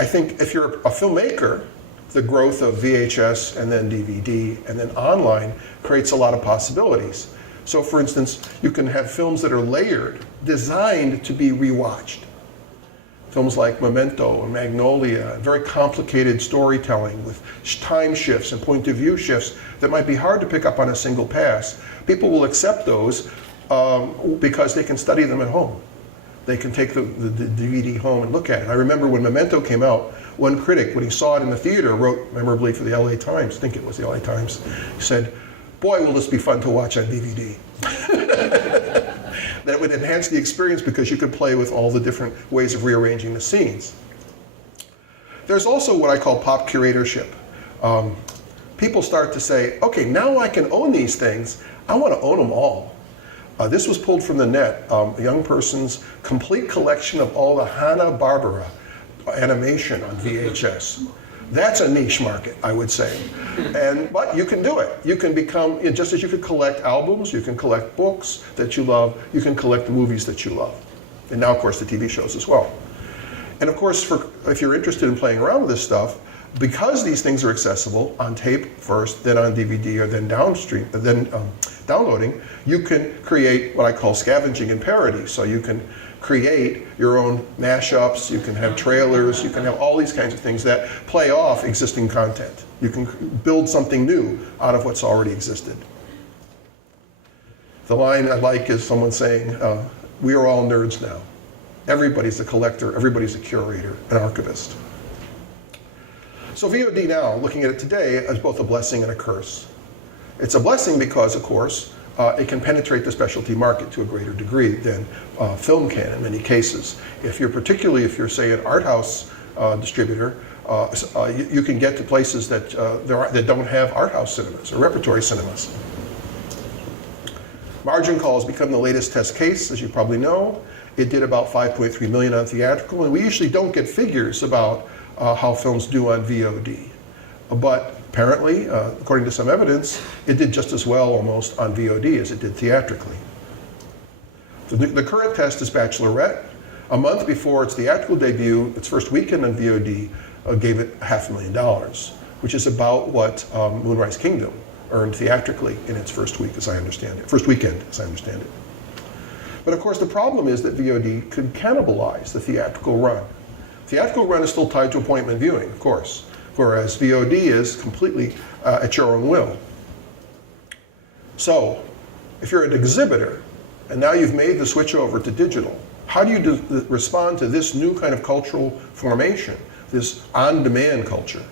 I think if you're a filmmaker, the growth of VHS and then DVD and then online creates a lot of possibilities. So for instance, you can have films that are layered, designed to be rewatched. Films like Memento and Magnolia, very complicated storytelling with time shifts and point of view shifts that might be hard to pick up on a single pass. People will accept those because they can study them at home. They can take the DVD home and look at it. I remember when Memento came out, one critic, when he saw it in the theater, wrote memorably for the LA Times, I think it was the LA Times, he said, "Boy, will this be fun to watch on DVD." That would enhance the experience because you could play with all the different ways of rearranging the scenes. There's also what I call pop curatorship. People start to say, okay, now I can own these things. I want to own them all. This was pulled from the net, a young person's complete collection of all the Hanna-Barbera animation on VHS. That's a niche market, I would say. But you can do it. You can become, just as you could collect albums, you can collect books that you love, you can collect the movies that you love. And now, of course, the TV shows as well. And of course, if you're interested in playing around with this stuff, because these things are accessible on tape first, then on DVD, or then downloading, you can create what I call scavenging and parody. So you can create your own mashups, you can have trailers, you can have all these kinds of things that play off existing content. You can build something new out of what's already existed. The line I like is someone saying, we are all nerds now. Everybody's a collector, everybody's a curator, an archivist. So VOD now, looking at it today, is both a blessing and a curse. It's a blessing because, of course, it can penetrate the specialty market to a greater degree than film can in many cases. Particularly if you're, say, an art house distributor, you can get to places that don't have art house cinemas or repertory cinemas. Margin call has become the latest test case, as you probably know. It did about 5.3 million on theatrical, and we usually don't get figures about how films do on VOD. But apparently, according to some evidence, it did just as well almost on VOD as it did theatrically. The current test is Bachelorette. A month before its theatrical debut, its first weekend on VOD gave it $500,000, which is about what Moonrise Kingdom earned theatrically in its first weekend, as I understand it. But of course, the problem is that VOD could cannibalize the theatrical run. Theatrical run is still tied to appointment viewing, of course, whereas VOD is completely at your own will. So, if you're an exhibitor, and now you've made the switch over to digital, how do you respond to this new kind of cultural formation, this on-demand culture?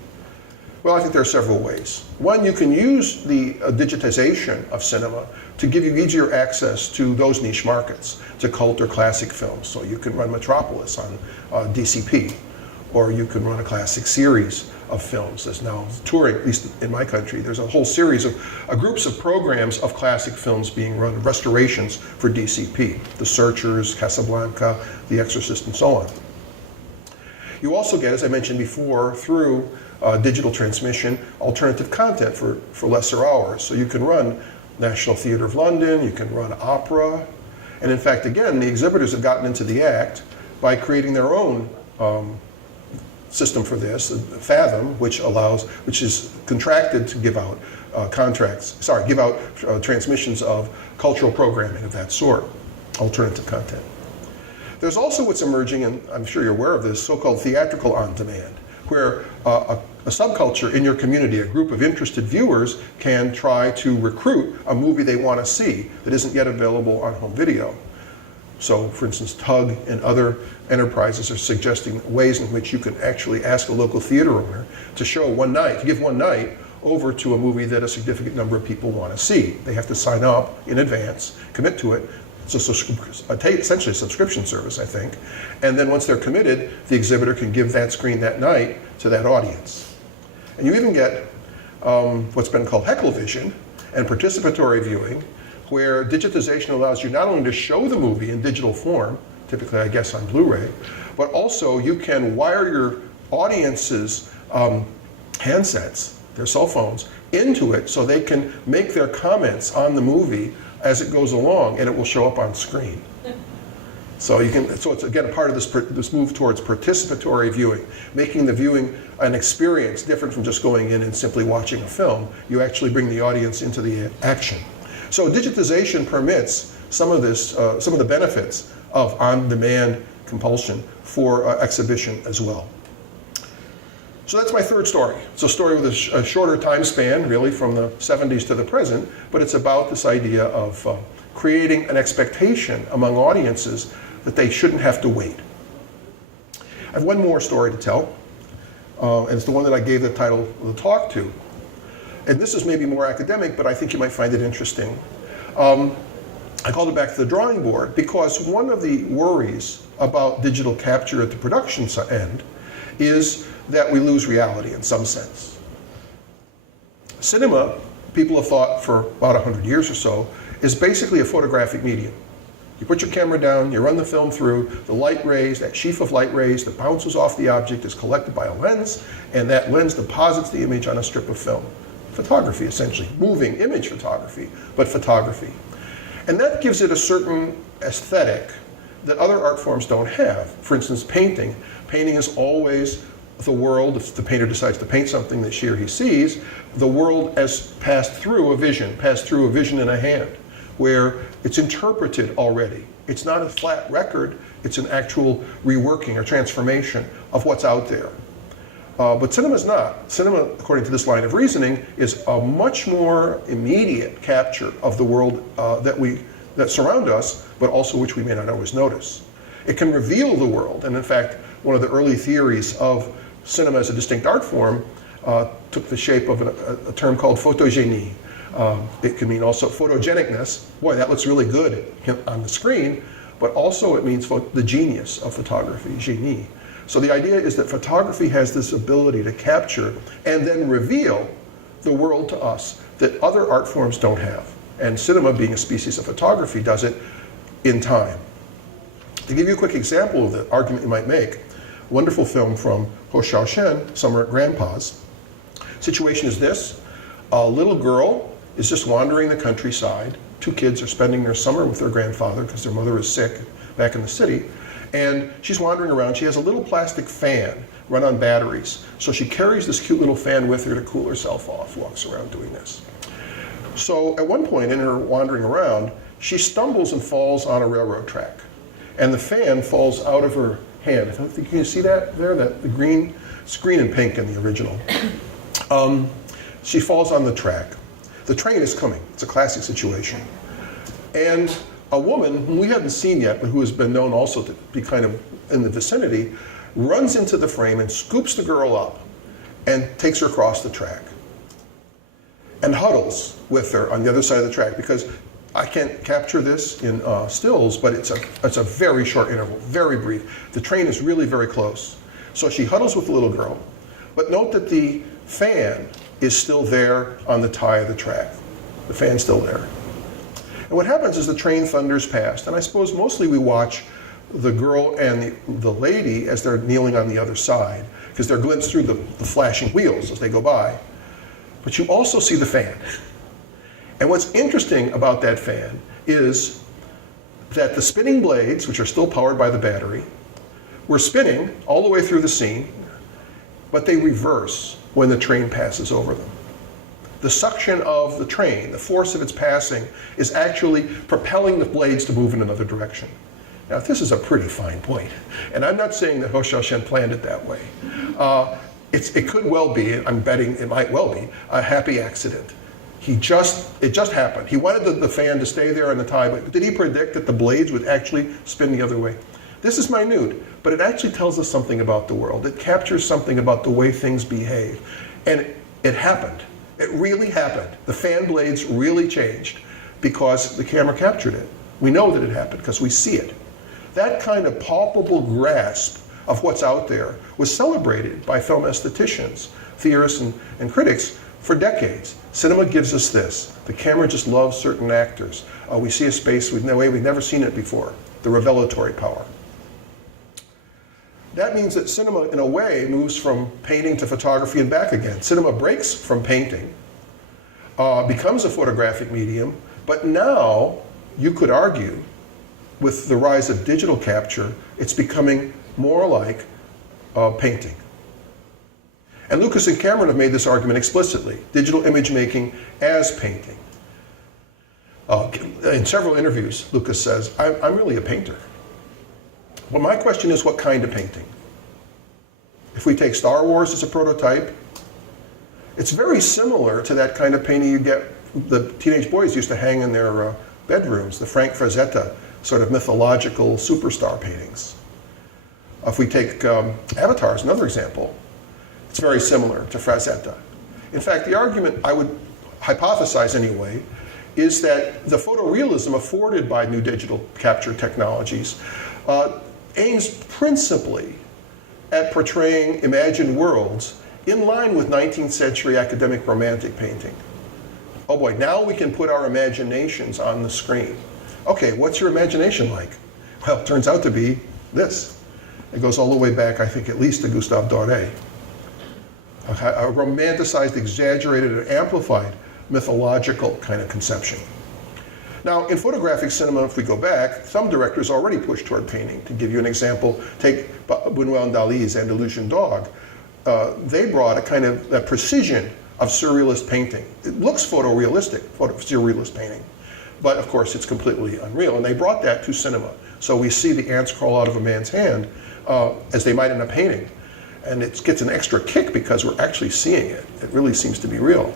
Well, I think there are several ways. One, you can use the digitization of cinema to give you easier access to those niche markets, to cult or classic films. So you can run Metropolis on DCP, or you can run a classic series of films that's now touring, at least in my country. There's a whole series of groups of programs of classic films being run, restorations for DCP, The Searchers, Casablanca, The Exorcist, and so on. You also get, as I mentioned before, through digital transmission, alternative content for lesser hours. So you can run National Theatre of London, you can run opera, and in fact, again, the exhibitors have gotten into the act by creating their own system for this, Fathom, which is contracted to give out transmissions of cultural programming of that sort, alternative content. There's also what's emerging, and I'm sure you're aware of this, so-called theatrical on-demand, where a subculture in your community, a group of interested viewers, can try to recruit a movie they want to see that isn't yet available on home video. So, for instance, Tug and other enterprises are suggesting ways in which you can actually ask a local theater owner to show one night, to give one night over to a movie that a significant number of people want to see. They have to sign up in advance, commit to it. It's essentially a subscription service, I think. And then once they're committed, the exhibitor can give that screen that night to that audience. And you even get what's been called heckle vision and participatory viewing, where digitization allows you not only to show the movie in digital form, typically I guess on Blu-ray, but also you can wire your audience's handsets, their cell phones, into it so they can make their comments on the movie as it goes along, and it will show up on screen. So it's again a part of this move towards participatory viewing, making the viewing an experience different from just going in and simply watching a film. You actually bring the audience into the action. So digitization permits some of the benefits of on-demand compulsion for exhibition as well. So that's my third story. It's a story with a shorter time span, really, from the 70s to the present, but it's about this idea of creating an expectation among audiences that they shouldn't have to wait. I have one more story to tell, and it's the one that I gave the title of the talk to. And this is maybe more academic, but I think you might find it interesting. I called it back to the drawing board because one of the worries about digital capture at the production end is that we lose reality in some sense. Cinema, people have thought for about 100 years or so, is basically a photographic medium. You put your camera down, you run the film through, the light rays, that sheaf of light rays that bounces off the object is collected by a lens, and that lens deposits the image on a strip of film. Photography, essentially. Moving image photography, but photography. And that gives it a certain aesthetic that other art forms don't have. For instance, painting. Painting is always the world, if the painter decides to paint something that she or he sees, the world as passed through a vision in a hand, where it's interpreted already. It's not a flat record, it's an actual reworking or transformation of what's out there. But cinema is not. Cinema, according to this line of reasoning, is a much more immediate capture of the world that surround us, but also which we may not always notice. It can reveal the world, and in fact, one of the early theories of cinema as a distinct art form took the shape of a term called photogenie. It can mean also photogenicness. Boy, that looks really good on the screen, but also it means the genius of photography, génie. So the idea is that photography has this ability to capture and then reveal the world to us that other art forms don't have. And cinema, being a species of photography, does it in time. To give you a quick example of the argument you might make, a wonderful film from Ho Xiaoshen, Summer at Grandpa's. Situation is this: a little girl is just wandering the countryside. Two kids are spending their summer with their grandfather because their mother is sick back in the city. And she's wandering around. She has a little plastic fan run on batteries. So she carries this cute little fan with her to cool herself off, walks around doing this. So at one point in her wandering around, she stumbles and falls on a railroad track. And the fan falls out of her hand. Can you see that there? The green, it's green and pink in the original. She falls on the track. The train is coming. It's a classic situation. And a woman whom we haven't seen yet, but who has been known also to be kind of in the vicinity, runs into the frame and scoops the girl up and takes her across the track and huddles with her on the other side of the track, because I can't capture this in stills, but it's a very short interval, very brief. The train is really very close. So she huddles with the little girl, but note that the fan is still there on the tie of the track. The fan's still there. And what happens is the train thunders past, and I suppose mostly we watch the girl and the lady as they're kneeling on the other side, because they're glimpsed through the flashing wheels as they go by. But you also see the fan. And what's interesting about that fan is that the spinning blades, which are still powered by the battery, were spinning all the way through the scene, but they reverse when the train passes over them. The suction of the train, the force of its passing, is actually propelling the blades to move in another direction. Now, this is a pretty fine point, and I'm not saying that Ho Xiaoshen planned it that way. It could well be, I'm betting it might well be, a happy accident. It just happened. He wanted the fan to stay there on the tie, but did he predict that the blades would actually spin the other way? This is minute, but it actually tells us something about the world. It captures something about the way things behave. And it happened. It really happened. The fan blades really changed because the camera captured it. We know that it happened because we see it. That kind of palpable grasp of what's out there was celebrated by film aestheticians, theorists, and critics for decades. Cinema gives us this. The camera just loves certain actors. We see a space in a way we've never seen it before, the revelatory power. That means that cinema, in a way, moves from painting to photography and back again. Cinema breaks from painting, becomes a photographic medium, but now, you could argue, with the rise of digital capture, it's becoming more like painting. And Lucas and Cameron have made this argument explicitly, digital image making as painting. In several interviews, Lucas says, I'm really a painter. Well, my question is, what kind of painting? If we take Star Wars as a prototype, it's very similar to that kind of painting you get, the teenage boys used to hang in their bedrooms, the Frank Frazetta sort of mythological superstar paintings. If we take Avatar as another example, it's very similar to Frazetta. In fact, the argument I would hypothesize anyway is that the photorealism afforded by new digital capture technologies aims principally at portraying imagined worlds in line with 19th century academic romantic painting. Oh boy, now we can put our imaginations on the screen. Okay, what's your imagination like? Well, it turns out to be this. It goes all the way back, I think, at least to Gustave Doré. A romanticized, exaggerated, and amplified mythological kind of conception. Now, in photographic cinema, if we go back, some directors already pushed toward painting. To give you an example, take Bordwell and Dali's Andalusian Dog. They brought a kind of a precision of surrealist painting. It looks photorealistic, surrealist painting, but of course it's completely unreal. And they brought that to cinema. So we see the ants crawl out of a man's hand as they might in a painting. And it gets an extra kick because we're actually seeing it. It really seems to be real.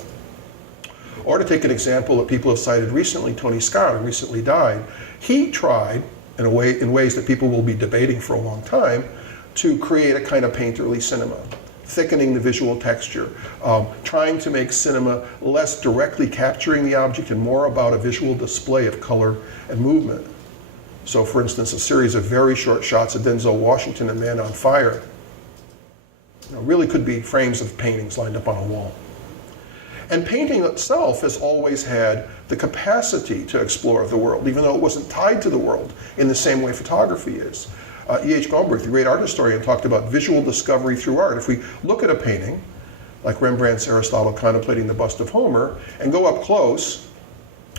Or to take an example that people have cited recently, Tony Scott, who recently died, he tried, in ways that people will be debating for a long time, to create a kind of painterly cinema, thickening the visual texture, trying to make cinema less directly capturing the object and more about a visual display of color and movement. So for instance, a series of very short shots of Denzel Washington and Man on Fire really could be frames of paintings lined up on a wall. And painting itself has always had the capacity to explore the world, even though it wasn't tied to the world in the same way photography is. E.H. Gombrich, the great art historian, talked about visual discovery through art. If we look at a painting, like Rembrandt's Aristotle contemplating the bust of Homer, and go up close,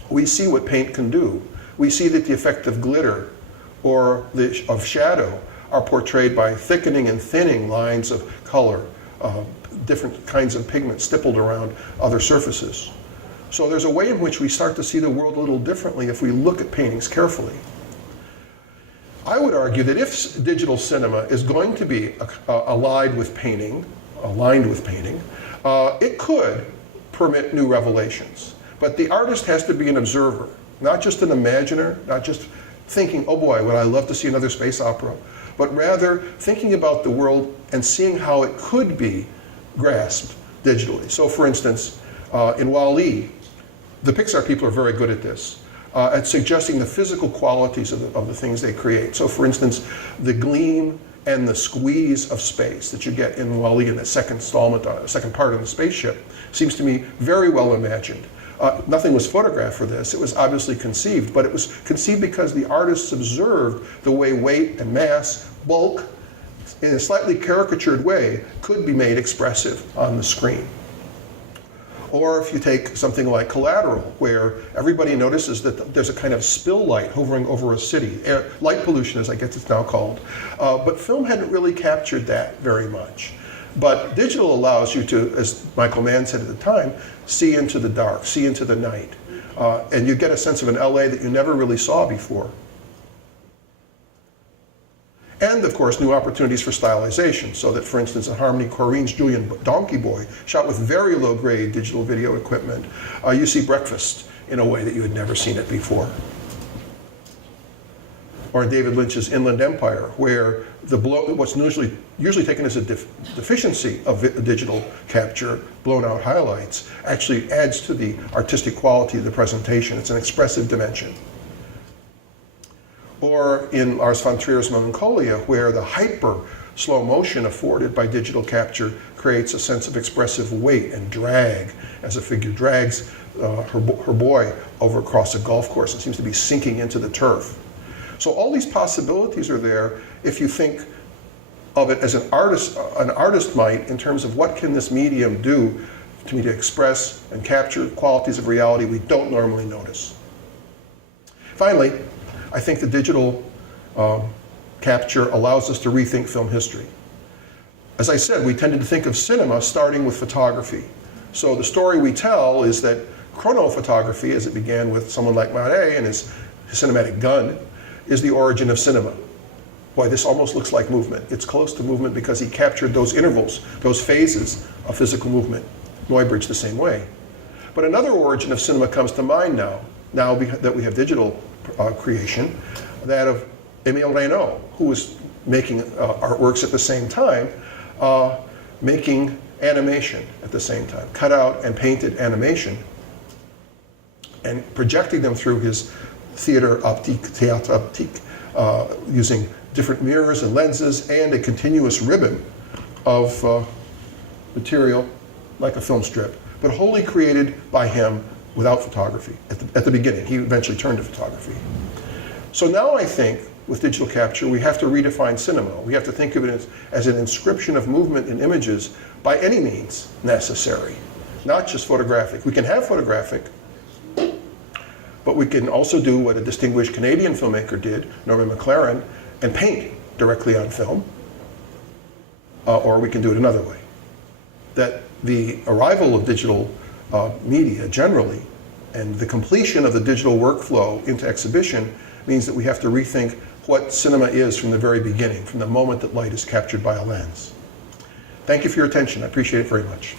we see what paint can do. We see that the effect of glitter or of shadow are portrayed by thickening and thinning lines of color, different kinds of pigments stippled around other surfaces. So there's a way in which we start to see the world a little differently if we look at paintings carefully. I would argue that if digital cinema is going to be aligned with painting, it could permit new revelations. But the artist has to be an observer, not just an imaginer, not just thinking, oh boy, would I love to see another space opera, but rather thinking about the world and seeing how it could be grasped digitally. So for instance, in WALL-E, the Pixar people are very good at this, at suggesting the physical qualities of the things they create. So for instance, the gleam and the squeeze of space that you get in WALL-E in the second part of the spaceship seems to me very well imagined. Nothing was photographed for this. It was obviously conceived, but it was conceived because the artists observed the way weight and mass, bulk, in a slightly caricatured way, could be made expressive on the screen. Or if you take something like Collateral, where everybody notices that there's a kind of spill light hovering over a city, light pollution, as I guess it's now called. But film hadn't really captured that very much. But digital allows you to, as Michael Mann said at the time, see into the dark, see into the night. And you get a sense of an LA that you never really saw before. And of course, new opportunities for stylization, so that, for instance, in Harmony Korine's Julian Donkey Boy, shot with very low-grade digital video equipment, you see breakfast in a way that you had never seen it before. Or in David Lynch's Inland Empire, where what's usually taken as a deficiency of digital capture, blown-out highlights, actually adds to the artistic quality of the presentation. It's an expressive dimension. Or in Lars von Trier's Melancholia, where the hyper slow motion afforded by digital capture creates a sense of expressive weight and drag as a figure drags her boy over across a golf course and seems to be sinking into the turf. So all these possibilities are there if you think of it as an artist might in terms of what can this medium do to express and capture qualities of reality we don't normally notice. Finally, I think the digital capture allows us to rethink film history. As I said, we tended to think of cinema starting with photography. So the story we tell is that chronophotography, as it began with someone like Marais and his cinematic gun, is the origin of cinema. Boy, this almost looks like movement. It's close to movement because he captured those intervals, those phases of physical movement. Muybridge the same way. But another origin of cinema comes to mind now that we have digital creation, that of Émile Reynaud, who was making artworks at the same time, making animation at the same time, cut out and painted animation, and projecting them through his théâtre optique, using different mirrors and lenses and a continuous ribbon of material like a film strip, but wholly created by him without photography at the beginning. He eventually turned to photography. So now I think with digital capture, we have to redefine cinema. We have to think of it as an inscription of movement in images by any means necessary, not just photographic. We can have photographic, but we can also do what a distinguished Canadian filmmaker did, Norman McLaren, and paint directly on film, or we can do it another way. That the arrival of digital media generally, and the completion of the digital workflow into exhibition means that we have to rethink what cinema is from the very beginning, from the moment that light is captured by a lens. Thank you for your attention. I appreciate it very much.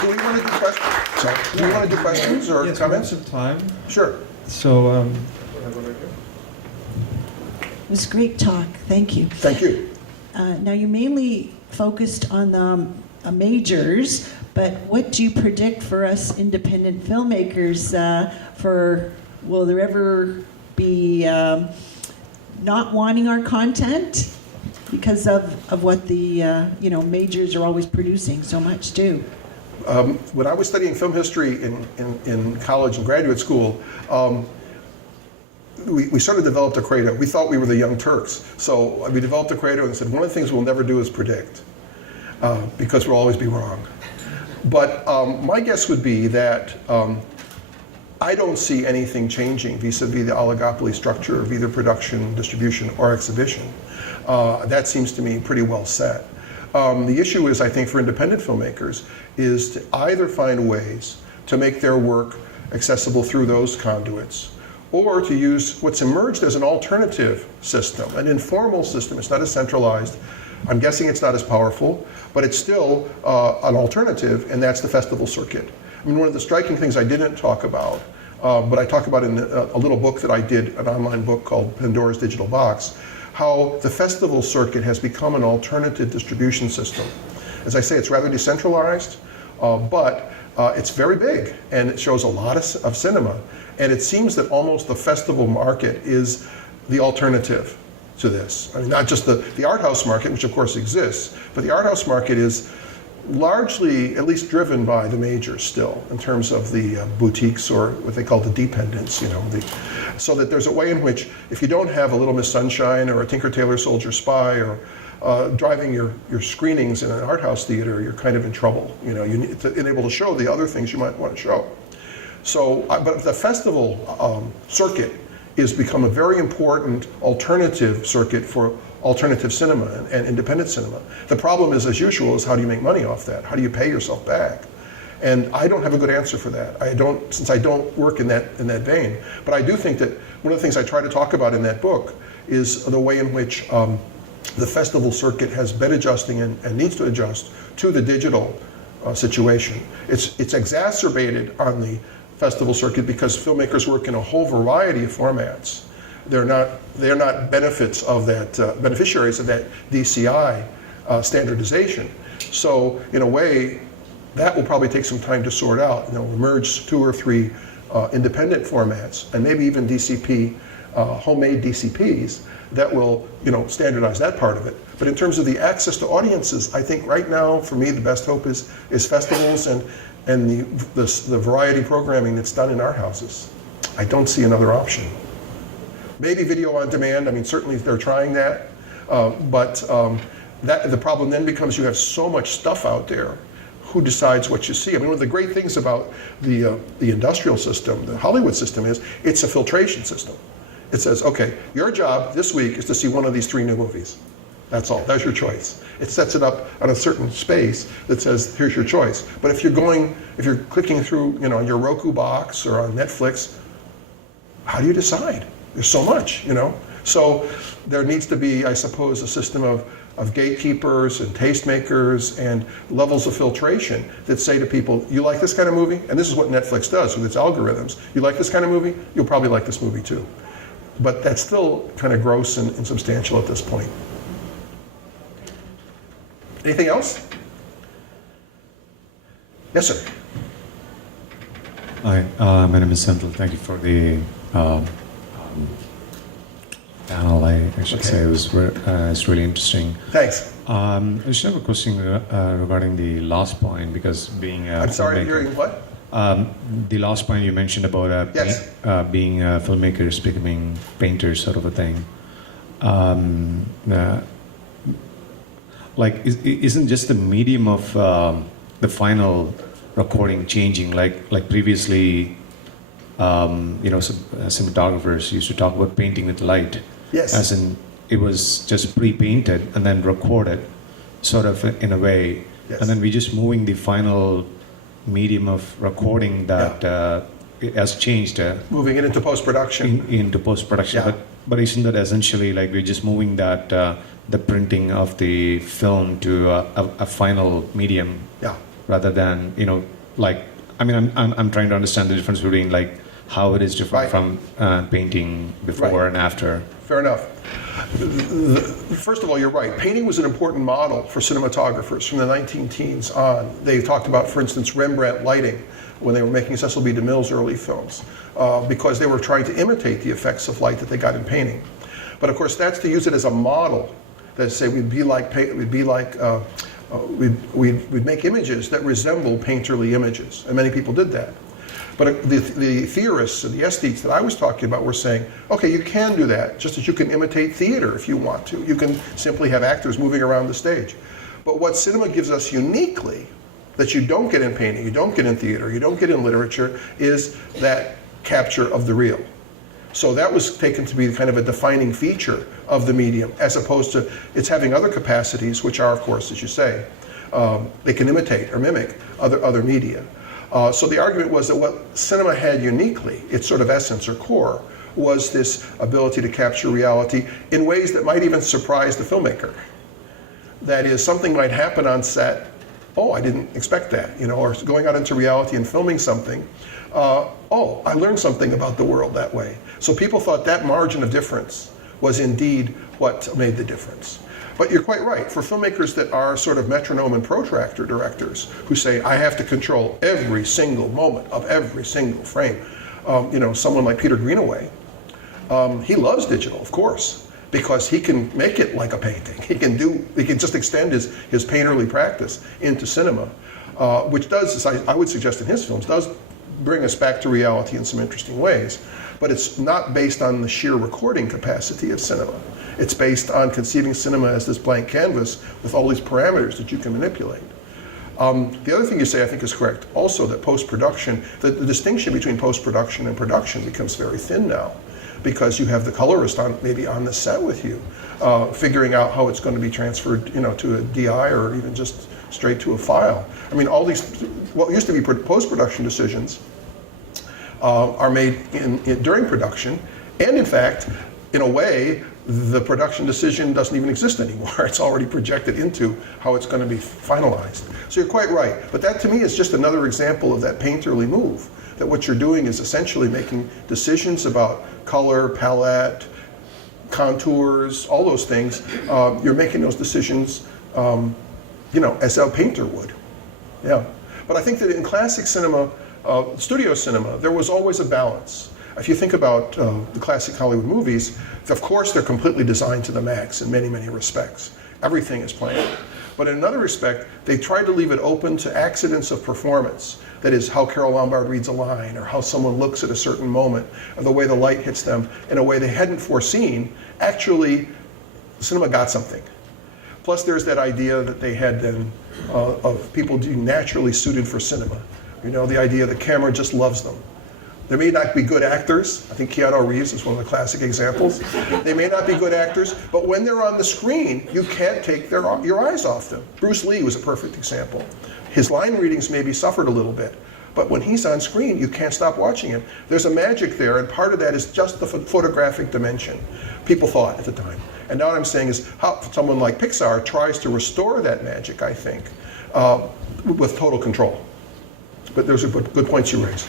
Do we want to do questions? Sorry. Do we want to do questions or yes, comments? We have some time. Sure. So, It was a great talk. Thank you. Thank you. Now, you mainly focused on the majors, but what do you predict for us independent filmmakers? Will there ever be not wanting our content because of what the majors are always producing so much too? When I was studying film history in college and graduate school, we sort of developed a credo. We thought we were the Young Turks. So we developed a credo and said, one of the things we'll never do is predict, because we'll always be wrong. But my guess would be that I don't see anything changing vis-a-vis the oligopoly structure of either production, distribution, or exhibition. That seems to me pretty well set. The issue is, I think, for independent filmmakers, is to either find ways to make their work accessible through those conduits, or to use what's emerged as an alternative system, an informal system. It's not as centralized. I'm guessing it's not as powerful, but it's still an alternative, and that's the festival circuit. I mean, one of the striking things I didn't talk about, but I talk about in a little book that I did, an online book called Pandora's Digital Box, how the festival circuit has become an alternative distribution system. As I say, it's rather decentralized, but it's very big, and it shows a lot of cinema. And it seems that almost the festival market is the alternative to this. I mean, not just the art house market, which of course exists, but the art house market is largely, at least driven by the majors still, in terms of the boutiques, or what they call the dependents, so that there's a way in which, if you don't have a Little Miss Sunshine or a Tinker Tailor Soldier Spy, or driving your screenings in an art house theater, you're kind of in trouble. You need to be able to show the other things you might want to show. So, but the festival circuit has become a very important alternative circuit for alternative cinema and independent cinema. The problem is, as usual, is how do you make money off that? How do you pay yourself back? And I don't have a good answer for that. Since I don't work in that vein. But I do think that one of the things I try to talk about in that book is the way in which the festival circuit has been adjusting and needs to adjust to the digital situation. It's exacerbated on the festival circuit because filmmakers work in a whole variety of formats. They're not beneficiaries of that DCI standardization. So in a way, that will probably take some time to sort out. Merge 2 or 3 independent formats, and maybe even DCP, homemade DCPs that will standardize that part of it. But in terms of the access to audiences, I think right now, for me, the best hope is festivals and the variety programming that's done in art houses. I don't see another option. Maybe video on demand. I mean, certainly they're trying that, but the problem then becomes you have so much stuff out there. who decides what you see. I mean, one of the great things about the industrial system, the Hollywood system, is it's a filtration system. It says, okay, your job this week is to see one of these 3 new movies. That's all. That's your choice. It sets it up on a certain space that says, here's your choice. But if you're clicking through, your Roku box or on Netflix, how do you decide? There's so much, So there needs to be, I suppose, a system of gatekeepers and tastemakers and levels of filtration that say to people, you like this kind of movie? And this is what Netflix does with its algorithms. You like this kind of movie? You'll probably like this movie too. But that's still kind of gross and insubstantial at this point. Anything else? Yes, sir. Hi, my name is Senthil. Thank you for the panel. I should say it's really interesting. Thanks. I just have a question regarding the last point, because being a I'm sorry, filmmaker- hearing what? The last point you mentioned about Yes. being filmmakers becoming painters, sort of a thing. Isn't just the medium of the final recording changing? Like previously, cinematographers used to talk about painting with light. Yes. As in, it was just pre-painted and then recorded, sort of in a way. Yes. And then we're just moving the final medium of recording that it has changed. Moving it into post-production. Into post-production. Yeah. But isn't that essentially like we're just moving that the printing of the film to a final medium? Yeah. Rather than I'm trying to understand the difference between like how it is different Right. from painting before Right. and after. Fair enough. First of all, you're right. Painting was an important model for cinematographers from the 19-teens on. They talked about, for instance, Rembrandt lighting when they were making Cecil B. DeMille's early films, because they were trying to imitate the effects of light that they got in painting. But of course, that's to use it as a model. That say we'd make images that resemble painterly images, and many people did that. But the theorists and the aesthetes that I was talking about were saying, okay, you can do that, just as you can imitate theater if you want to. You can simply have actors moving around the stage. But what cinema gives us uniquely, that you don't get in painting, you don't get in theater, you don't get in literature, is that capture of the real. So that was taken to be kind of a defining feature of the medium, as opposed to its having other capacities, which are, of course, as you say, they can imitate or mimic other media. So the argument was that what cinema had uniquely, its sort of essence or core, was this ability to capture reality in ways that might even surprise the filmmaker. That is, something might happen on set, oh, I didn't expect that, or going out into reality and filming something, oh, I learned something about the world that way. So people thought that margin of difference was indeed what made the difference. But you're quite right. For filmmakers that are sort of metronome and protractor directors who say, I have to control every single moment of every single frame, someone like Peter Greenaway, he loves digital, of course, because he can make it like a painting. He can just extend his painterly practice into cinema, which does, as I would suggest in his films, does bring us back to reality in some interesting ways. But it's not based on the sheer recording capacity of cinema. It's based on conceiving cinema as this blank canvas with all these parameters that you can manipulate. The other thing you say, I think, is correct. Also, that post-production, the distinction between post-production and production becomes very thin now, because you have the colorist maybe on the set with you, figuring out how it's going to be transferred, to a DI or even just straight to a file. I mean, all these, what used to be post-production decisions are made during production, and in fact, in a way, the production decision doesn't even exist anymore. It's already projected into how it's going to be finalized. So you're quite right. But that to me is just another example of that painterly move, that what you're doing is essentially making decisions about color, palette, contours, all those things. You're making those decisions, as a painter would. Yeah. But I think that in classic cinema, studio cinema, there was always a balance. If you think about the classic Hollywood movies, of course they're completely designed to the max in many, many respects. Everything is planned. But in another respect, they tried to leave it open to accidents of performance. That is, how Carole Lombard reads a line, or how someone looks at a certain moment, or the way the light hits them in a way they hadn't foreseen. Actually, cinema got something. Plus, there's that idea that they had then of people being naturally suited for cinema. You know, the idea the camera just loves them. They may not be good actors. I think Keanu Reeves is one of the classic examples. They may not be good actors, but when they're on the screen, you can't take your eyes off them. Bruce Lee was a perfect example. His line readings maybe suffered a little bit, but when he's on screen, you can't stop watching him. There's a magic there, and part of that is just the photographic dimension, people thought at the time. And now what I'm saying is how someone like Pixar tries to restore that magic, I think, with total control. But those are good points you raised.